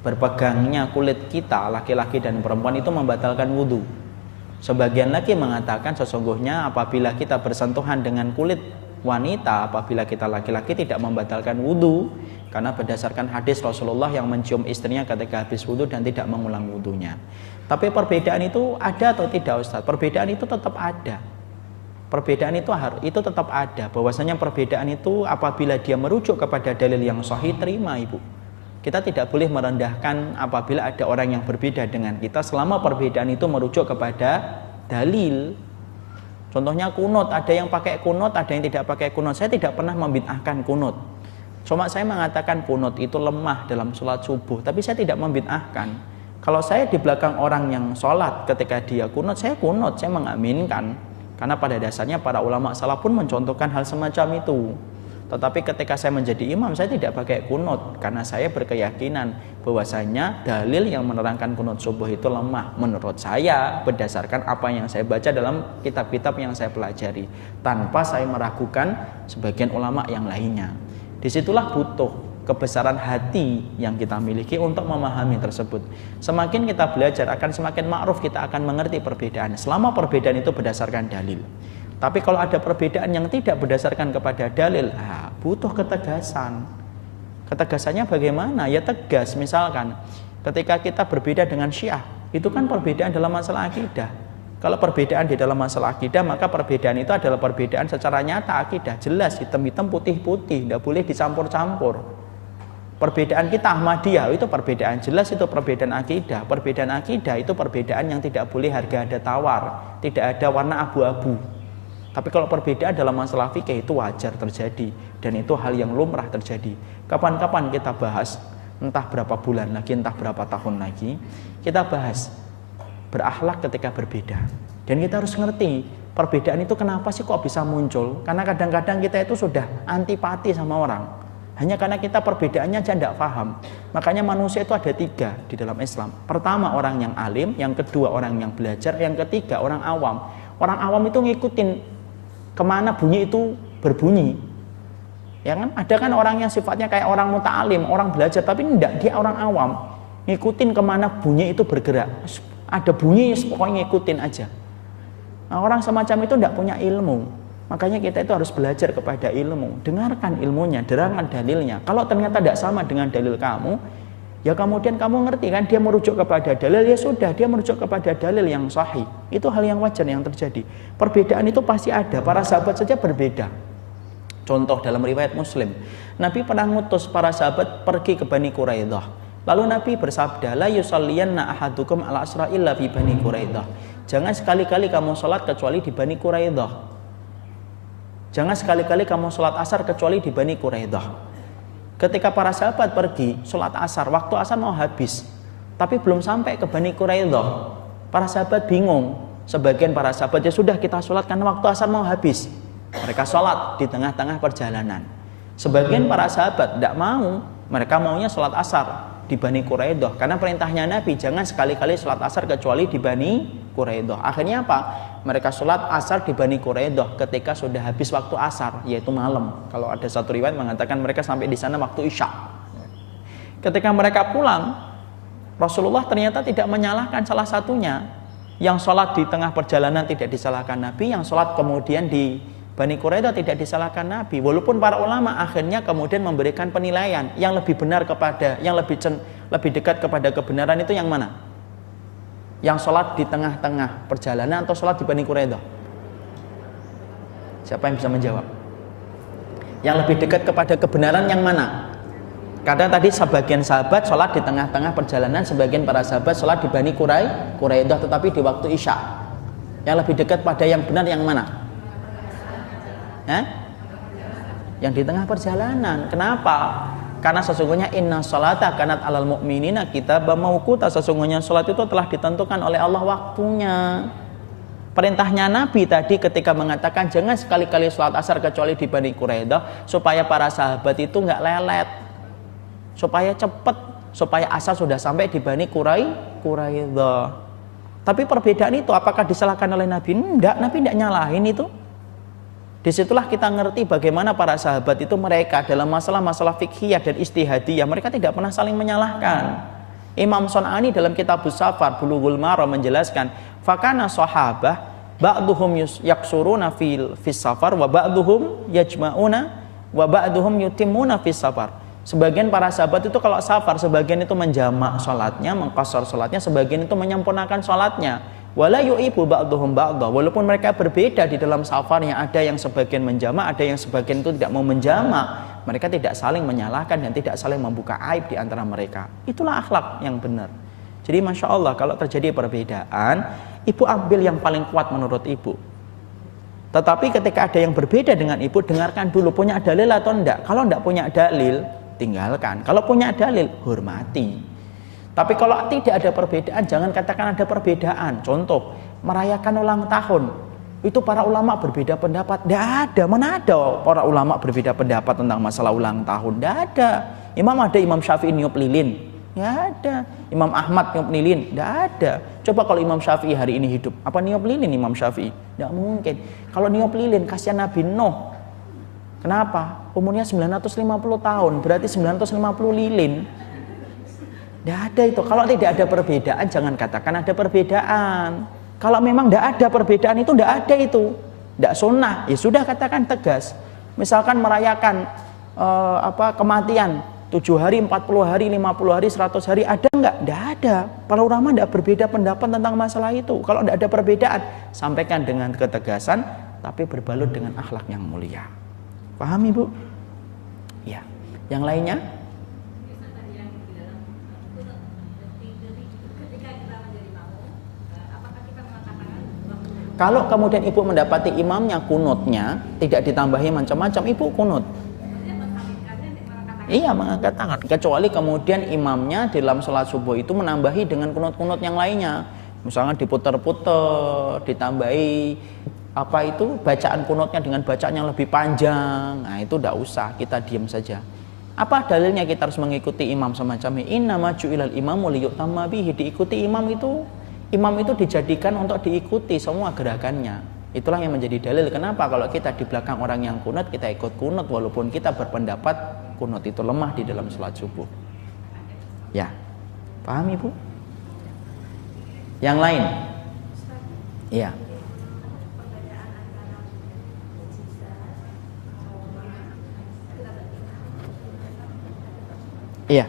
berpegangnya kulit kita, laki-laki dan perempuan, itu membatalkan wudhu. Sebagian lagi mengatakan sesungguhnya apabila kita bersentuhan dengan kulit wanita, apabila kita laki-laki, tidak membatalkan wudhu, karena berdasarkan hadis Rasulullah yang mencium istrinya ketika habis wudhu dan tidak mengulang wudhunya. Tapi perbedaan itu ada atau tidak, Ustaz? Perbedaan itu tetap ada. Perbedaan itu tetap ada. Bahwasanya perbedaan itu apabila dia merujuk kepada dalil yang sahih, terima Ibu. Kita tidak boleh merendahkan apabila ada orang yang berbeda dengan kita selama perbedaan itu merujuk kepada dalil. Contohnya kunut, ada yang pakai kunut, ada yang tidak pakai kunut. Saya tidak pernah membid'ahkan kunut. Cuma saya mengatakan kunut itu lemah dalam sholat subuh, tapi saya tidak membid'ahkan. Kalau saya di belakang orang yang sholat ketika dia kunut, saya mengaminkan. Karena pada dasarnya para ulama salaf pun mencontohkan hal semacam itu. Tetapi ketika saya menjadi imam, saya tidak pakai kunut, karena saya berkeyakinan bahwasanya dalil yang menerangkan kunut subuh itu lemah menurut saya, berdasarkan apa yang saya baca dalam kitab-kitab yang saya pelajari, tanpa saya meragukan sebagian ulama yang lainnya. Disitulah butuh kebesaran hati yang kita miliki untuk memahami tersebut. Semakin kita belajar akan semakin ma'ruf, kita akan mengerti perbedaan, selama perbedaan itu berdasarkan dalil. Tapi kalau ada perbedaan yang tidak berdasarkan kepada dalil, butuh ketegasan. Ketegasannya bagaimana? Ya tegas. Misalkan ketika kita berbeda dengan Syiah, itu kan perbedaan dalam masalah akidah. Kalau perbedaan di dalam masalah akidah, maka perbedaan itu adalah perbedaan secara nyata akidah, jelas, hitam-hitam, putih-putih, tidak boleh dicampur-campur. Perbedaan kita Ahmadiyah itu perbedaan jelas, itu perbedaan akidah. Perbedaan akidah itu perbedaan yang tidak boleh harga ada tawar, tidak ada warna abu-abu. Tapi kalau perbedaan dalam masalah fikih itu wajar terjadi, dan itu hal yang lumrah terjadi. Kapan-kapan kita bahas, entah berapa bulan lagi, entah berapa tahun lagi, kita bahas berakhlak ketika berbeda. Dan kita harus ngerti perbedaan itu kenapa sih kok bisa muncul. Karena kadang-kadang kita itu sudah antipati sama orang, hanya karena kita perbedaannya aja tidak paham. Makanya manusia itu ada 3 di dalam Islam. Pertama orang yang alim, yang kedua orang yang belajar, yang ketiga orang awam. Orang awam itu ngikutin kemana bunyi itu berbunyi. Ya kan? Ada kan orang yang sifatnya kayak orang muta'alim, orang belajar, tapi tidak, dia orang awam, ngikutin kemana bunyi itu bergerak. Ada bunyi, pokoknya ngikutin aja. Nah, orang semacam itu tidak punya ilmu. Makanya kita itu harus belajar kepada ilmu. Dengarkan ilmunya, dengarkan dalilnya. Kalau ternyata tidak sama dengan dalil kamu, ya kemudian kamu ngerti kan, dia merujuk kepada dalil, ya sudah, dia merujuk kepada dalil yang sahih. Itu hal yang wajar yang terjadi. Perbedaan itu pasti ada. Para sahabat saja berbeda. Contoh dalam riwayat Muslim, Nabi pernah ngutus para sahabat pergi ke Bani Quraidah. Lalu Nabi bersabda, la yusalliyanna ahadukum ala asra illa fi Bani Quraidah. Jangan sekali-kali kamu sholat kecuali di Bani Quraidah. Jangan sekali-kali kamu sholat asar kecuali di Bani Quraidah. Ketika para sahabat pergi sholat asar, waktu asar mau habis, tapi belum sampai ke Bani Quraidah. Para sahabat bingung. Sebagian para sahabat, ya sudah kita sholat karena waktu asar mau habis. Mereka sholat di tengah-tengah perjalanan. Sebagian para sahabat tidak mau, mereka maunya sholat asar di Bani Quraidah, karena perintahnya Nabi jangan sekali-kali sholat asar kecuali di Bani Quraidah. Akhirnya apa? Mereka sholat asar di Bani Quraidah ketika sudah habis waktu asar, yaitu malam. Kalau ada satu riwayat mengatakan mereka sampai di sana waktu isya. Ketika mereka pulang, Rasulullah ternyata tidak menyalahkan salah satunya. Yang sholat di tengah perjalanan tidak disalahkan Nabi, yang sholat kemudian di Bani Quraidah tidak disalahkan Nabi, walaupun para ulama akhirnya kemudian memberikan penilaian yang lebih benar kepada, yang lebih dekat kepada kebenaran itu yang mana? Yang sholat di tengah-tengah perjalanan atau sholat di Bani Quraidah? Siapa yang bisa menjawab? Yang lebih dekat kepada kebenaran yang mana? Karena tadi sebagian sahabat sholat di tengah-tengah perjalanan, sebagian para sahabat sholat di Bani Quraidah tetapi di waktu Isya. Yang lebih dekat pada yang benar yang mana? Yang di tengah perjalanan. Kenapa? Karena sesungguhnya inna sholata kanat alal mu'minina kitaban mauquta, sesungguhnya sholat itu telah ditentukan oleh Allah waktunya. Perintahnya Nabi tadi ketika mengatakan jangan sekali-kali sholat asar kecuali di Bani Quraidah, supaya para sahabat itu nggak lelet, supaya cepat, supaya asar sudah sampai di Bani Quraidah. Tapi perbedaan itu apakah disalahkan oleh Nabi? Enggak, Nabi tidak nyalahin itu. Disitulah kita ngerti bagaimana para sahabat itu mereka dalam masalah-masalah fikhiyah dan istihadiyah mereka tidak pernah saling menyalahkan. Imam Sun'ani dalam kitab Safar Bulughul Maram menjelaskan, fakana sahabah ba'duhum yaksuruna fis safar wa ba'duhum yajma'una wa ba'duhum yutimmuna fis safar. Sebagian para sahabat itu kalau safar, sebagian itu menjamak salatnya, mengqashar salatnya, sebagian itu menyempurnakan salatnya. Wala yu'ibu ba'duhum ba'dha, walaupun mereka berbeda di dalam safarnya, ada yang sebagian menjamak, ada yang sebagian itu tidak mau menjamak, mereka tidak saling menyalahkan dan tidak saling membuka aib di antara mereka. Itulah akhlak yang benar. Jadi Masya Allah, kalau terjadi perbedaan, ibu ambil yang paling kuat menurut ibu. Tetapi ketika ada yang berbeda dengan ibu, dengarkan dulu punya dalil atau enggak. Kalau enggak punya dalil, tinggalkan. Kalau punya dalil, hormati. Tapi kalau tidak ada perbedaan, jangan katakan ada perbedaan. Contoh, merayakan ulang tahun. Itu para ulama berbeda pendapat. Tidak ada. Mana ada para ulama berbeda pendapat tentang masalah ulang tahun? Tidak ada. Imam Syafi'i niup lilin. Tidak ada. Imam Ahmad niup lilin. Tidak ada. Coba kalau Imam Syafi'i hari ini hidup. Apa niup lilin Imam Syafi'i? Tidak mungkin. Kalau niup lilin, kasihan Nabi Nuh. Kenapa? Umurnya 950 tahun. Berarti 950 lilin. Tidak ada itu. Kalau tidak ada perbedaan, jangan katakan ada perbedaan. Kalau memang tidak ada perbedaan itu, tidak ada itu. Tidak sunnah, ya sudah katakan tegas. Misalkan merayakan kematian 7 hari, 40 hari, 50 hari, 100 hari, ada enggak? Tidak ada. Para ulama tidak berbeda pendapat tentang masalah itu. Kalau tidak ada perbedaan, sampaikan dengan ketegasan, tapi berbalut dengan akhlak yang mulia. Paham Ibu? Ya. Yang lainnya? Kalau kemudian ibu mendapati imamnya kunutnya tidak ditambahi macam-macam, ibu kunut. Iya, mengangkat tangan. Kecuali kemudian imamnya di dalam sholat subuh itu menambahi dengan kunut-kunut yang lainnya. Misalnya diputer-puter, ditambahi bacaan kunutnya dengan bacaan yang lebih panjang. Nah itu tidak usah, kita diam saja. Apa dalilnya kita harus mengikuti imam semacam ini? Innama ju'ilal imamu liyu'tamma bihi. Diikuti imam itu dijadikan untuk diikuti semua gerakannya. Itulah yang menjadi dalil kenapa kalau kita di belakang orang yang kunut, kita ikut kunut walaupun kita berpendapat kunut itu lemah di dalam sholat subuh. Ya, paham Ibu? Yang lain? Iya. Iya.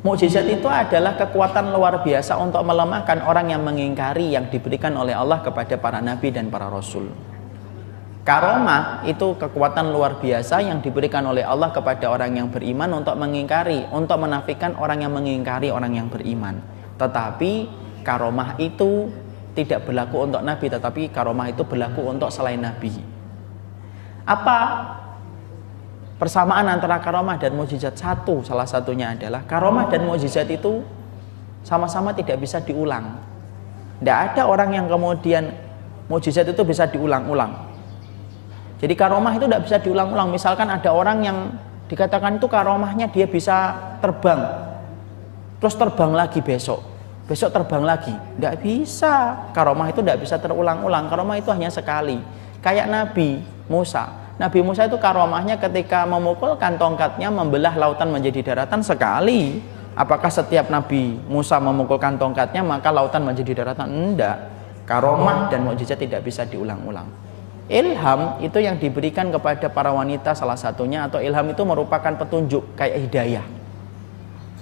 Mukjizat itu adalah kekuatan luar biasa untuk melemahkan orang yang mengingkari yang diberikan oleh Allah kepada para nabi dan para rasul. Karomah itu kekuatan luar biasa yang diberikan oleh Allah kepada orang yang beriman untuk mengingkari, untuk menafikan orang yang mengingkari orang yang beriman. Tetapi karomah itu tidak berlaku untuk nabi, tetapi karomah itu berlaku untuk selain nabi. Apa persamaan antara karomah dan mukjizat? Salah satunya adalah karomah dan mukjizat itu sama-sama tidak bisa diulang. Tidak ada orang yang kemudian mukjizat itu bisa diulang-ulang. Jadi karomah itu tidak bisa diulang-ulang. Misalkan ada orang yang dikatakan itu karomahnya dia bisa terbang, terus terbang lagi besok terbang lagi. Tidak bisa. Karomah itu tidak bisa terulang-ulang. Karomah itu hanya sekali. Kayak Nabi Musa. Nabi Musa itu karomahnya ketika memukulkan tongkatnya membelah lautan menjadi daratan sekali. Apakah setiap Nabi Musa memukulkan tongkatnya maka lautan menjadi daratan? Enggak. Karomah dan mukjizat tidak bisa diulang-ulang. Ilham itu yang diberikan kepada para wanita salah satunya, atau ilham itu merupakan petunjuk kayak hidayah.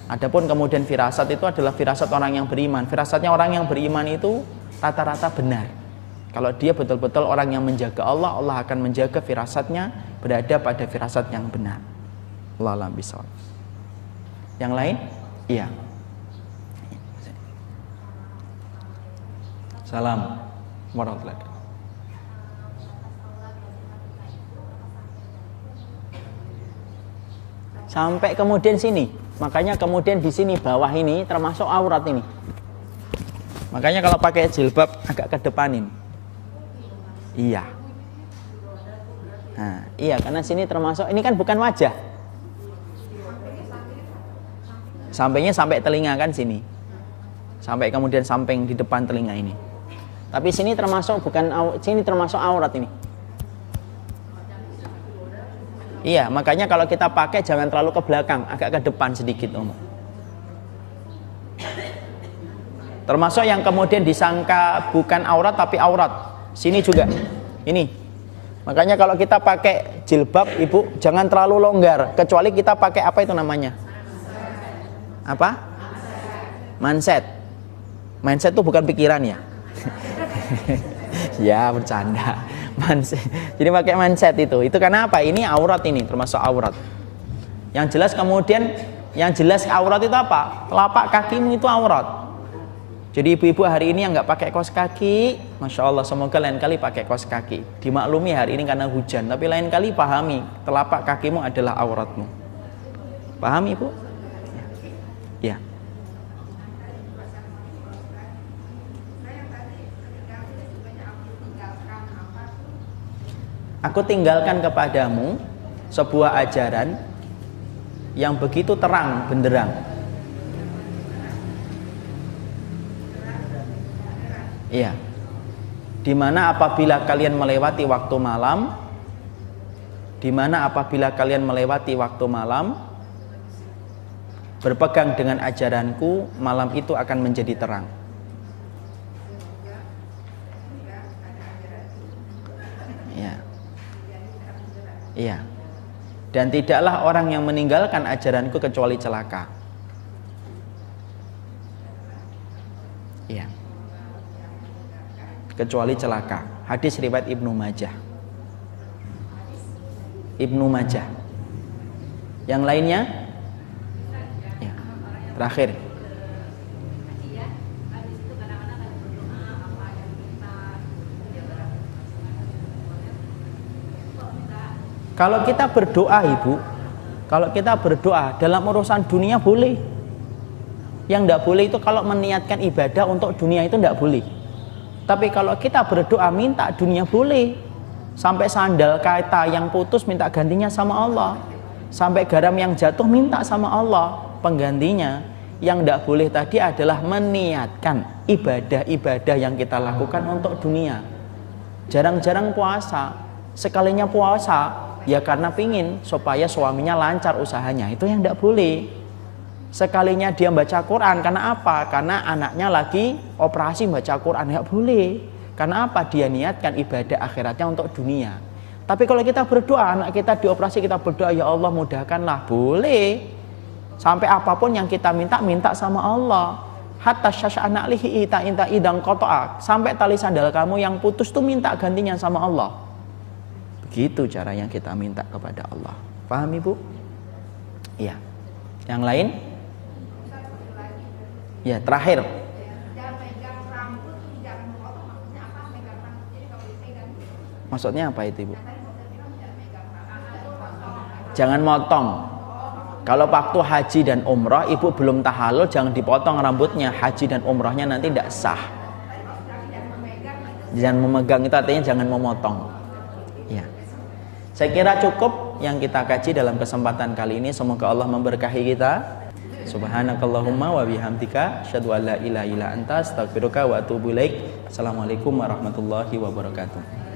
Adapun kemudian firasat itu adalah firasat orang yang beriman. Firasatnya orang yang beriman itu rata-rata benar. Kalau dia betul-betul orang yang menjaga Allah, Allah akan menjaga firasatnya berada pada firasat yang benar. Wallahu a'lam bishawab. Yang lain? Iya. Salam warahmatullahi wabarakatuh. Sampai kemudian sini. Makanya kemudian di sini bawah ini termasuk aurat ini. Makanya kalau pakai jilbab agak ke depanin. Iya. Nah, iya karena sini termasuk, ini kan bukan wajah. Sampingnya sampai telinga kan sini. Sampai kemudian samping di depan telinga ini. Tapi sini termasuk sini termasuk aurat ini. Iya, makanya kalau kita pakai jangan terlalu ke belakang, agak ke depan sedikit, Om. Termasuk yang kemudian disangka bukan aurat tapi aurat. Sini juga. Ini. Makanya kalau kita pakai jilbab, Ibu, jangan terlalu longgar, kecuali kita pakai apa itu namanya? Apa? Manset. Manset itu bukan pikiran ya. Ya, bercanda. Manset. Jadi pakai manset itu karena apa? Ini aurat, ini termasuk aurat. Yang jelas kemudian, yang jelas aurat itu apa? Telapak kakimu itu aurat. Jadi ibu-ibu hari ini yang nggak pakai kaos kaki, masya Allah, semoga lain kali pakai kaos kaki. Dimaklumi hari ini karena hujan, tapi lain kali pahami telapak kakimu adalah auratmu. Pahami, Ibu? Ya. Aku tinggalkan kepadamu sebuah ajaran yang begitu terang benderang. Iya. Dimana apabila kalian melewati waktu malam, berpegang dengan ajaranku, malam itu akan menjadi terang. Iya. Dan tidaklah orang yang meninggalkan ajaranku kecuali celaka. Iya. Kecuali celaka. Hadis riwayat Ibnu Majah. Yang lainnya? Ya. Terakhir. Kalau kita berdoa, Ibu, kalau kita berdoa dalam urusan dunia boleh. Yang tidak boleh itu kalau meniatkan ibadah untuk dunia itu tidak boleh. Tapi kalau kita berdoa minta dunia boleh. Sampai sandal kita yang putus minta gantinya sama Allah. Sampai garam yang jatuh minta sama Allah penggantinya. Yang tidak boleh tadi adalah meniatkan ibadah-ibadah yang kita lakukan untuk dunia. Jarang-jarang puasa, sekalinya puasa ya karena pingin supaya suaminya lancar usahanya, itu yang tidak boleh. Sekalinya dia baca Quran, karena apa? Karena anaknya lagi operasi baca Quran, tidak boleh. Karena apa? Dia niatkan ibadah akhiratnya untuk dunia. Tapi kalau kita berdoa, anak kita dioperasi, kita berdoa, ya Allah mudahkanlah, boleh. Sampai apapun yang kita minta sama Allah. Hatta syasha'ana lihi ita idang koto'ak. Sampai tali sandal kamu yang putus tuh minta gantinya sama Allah. Begitu cara yang kita minta kepada Allah. Paham, Ibu? Iya. Yang lain? Ya, terakhir. Maksudnya apa itu, Ibu? Jangan motong. Kalau waktu haji dan umrah Ibu belum tahalul, jangan dipotong rambutnya. Haji dan umrahnya nanti tidak sah. Jangan memegang itu artinya jangan memotong. Ya. Saya kira cukup yang kita kaji dalam kesempatan kali ini. Semoga Allah memberkahi kita. Subhanakallahumma wa bihamdika asyhadu an la ilaha illa anta astaghfiruka wa atubu ilaik. Assalamualaikum warahmatullahi wabarakatuh.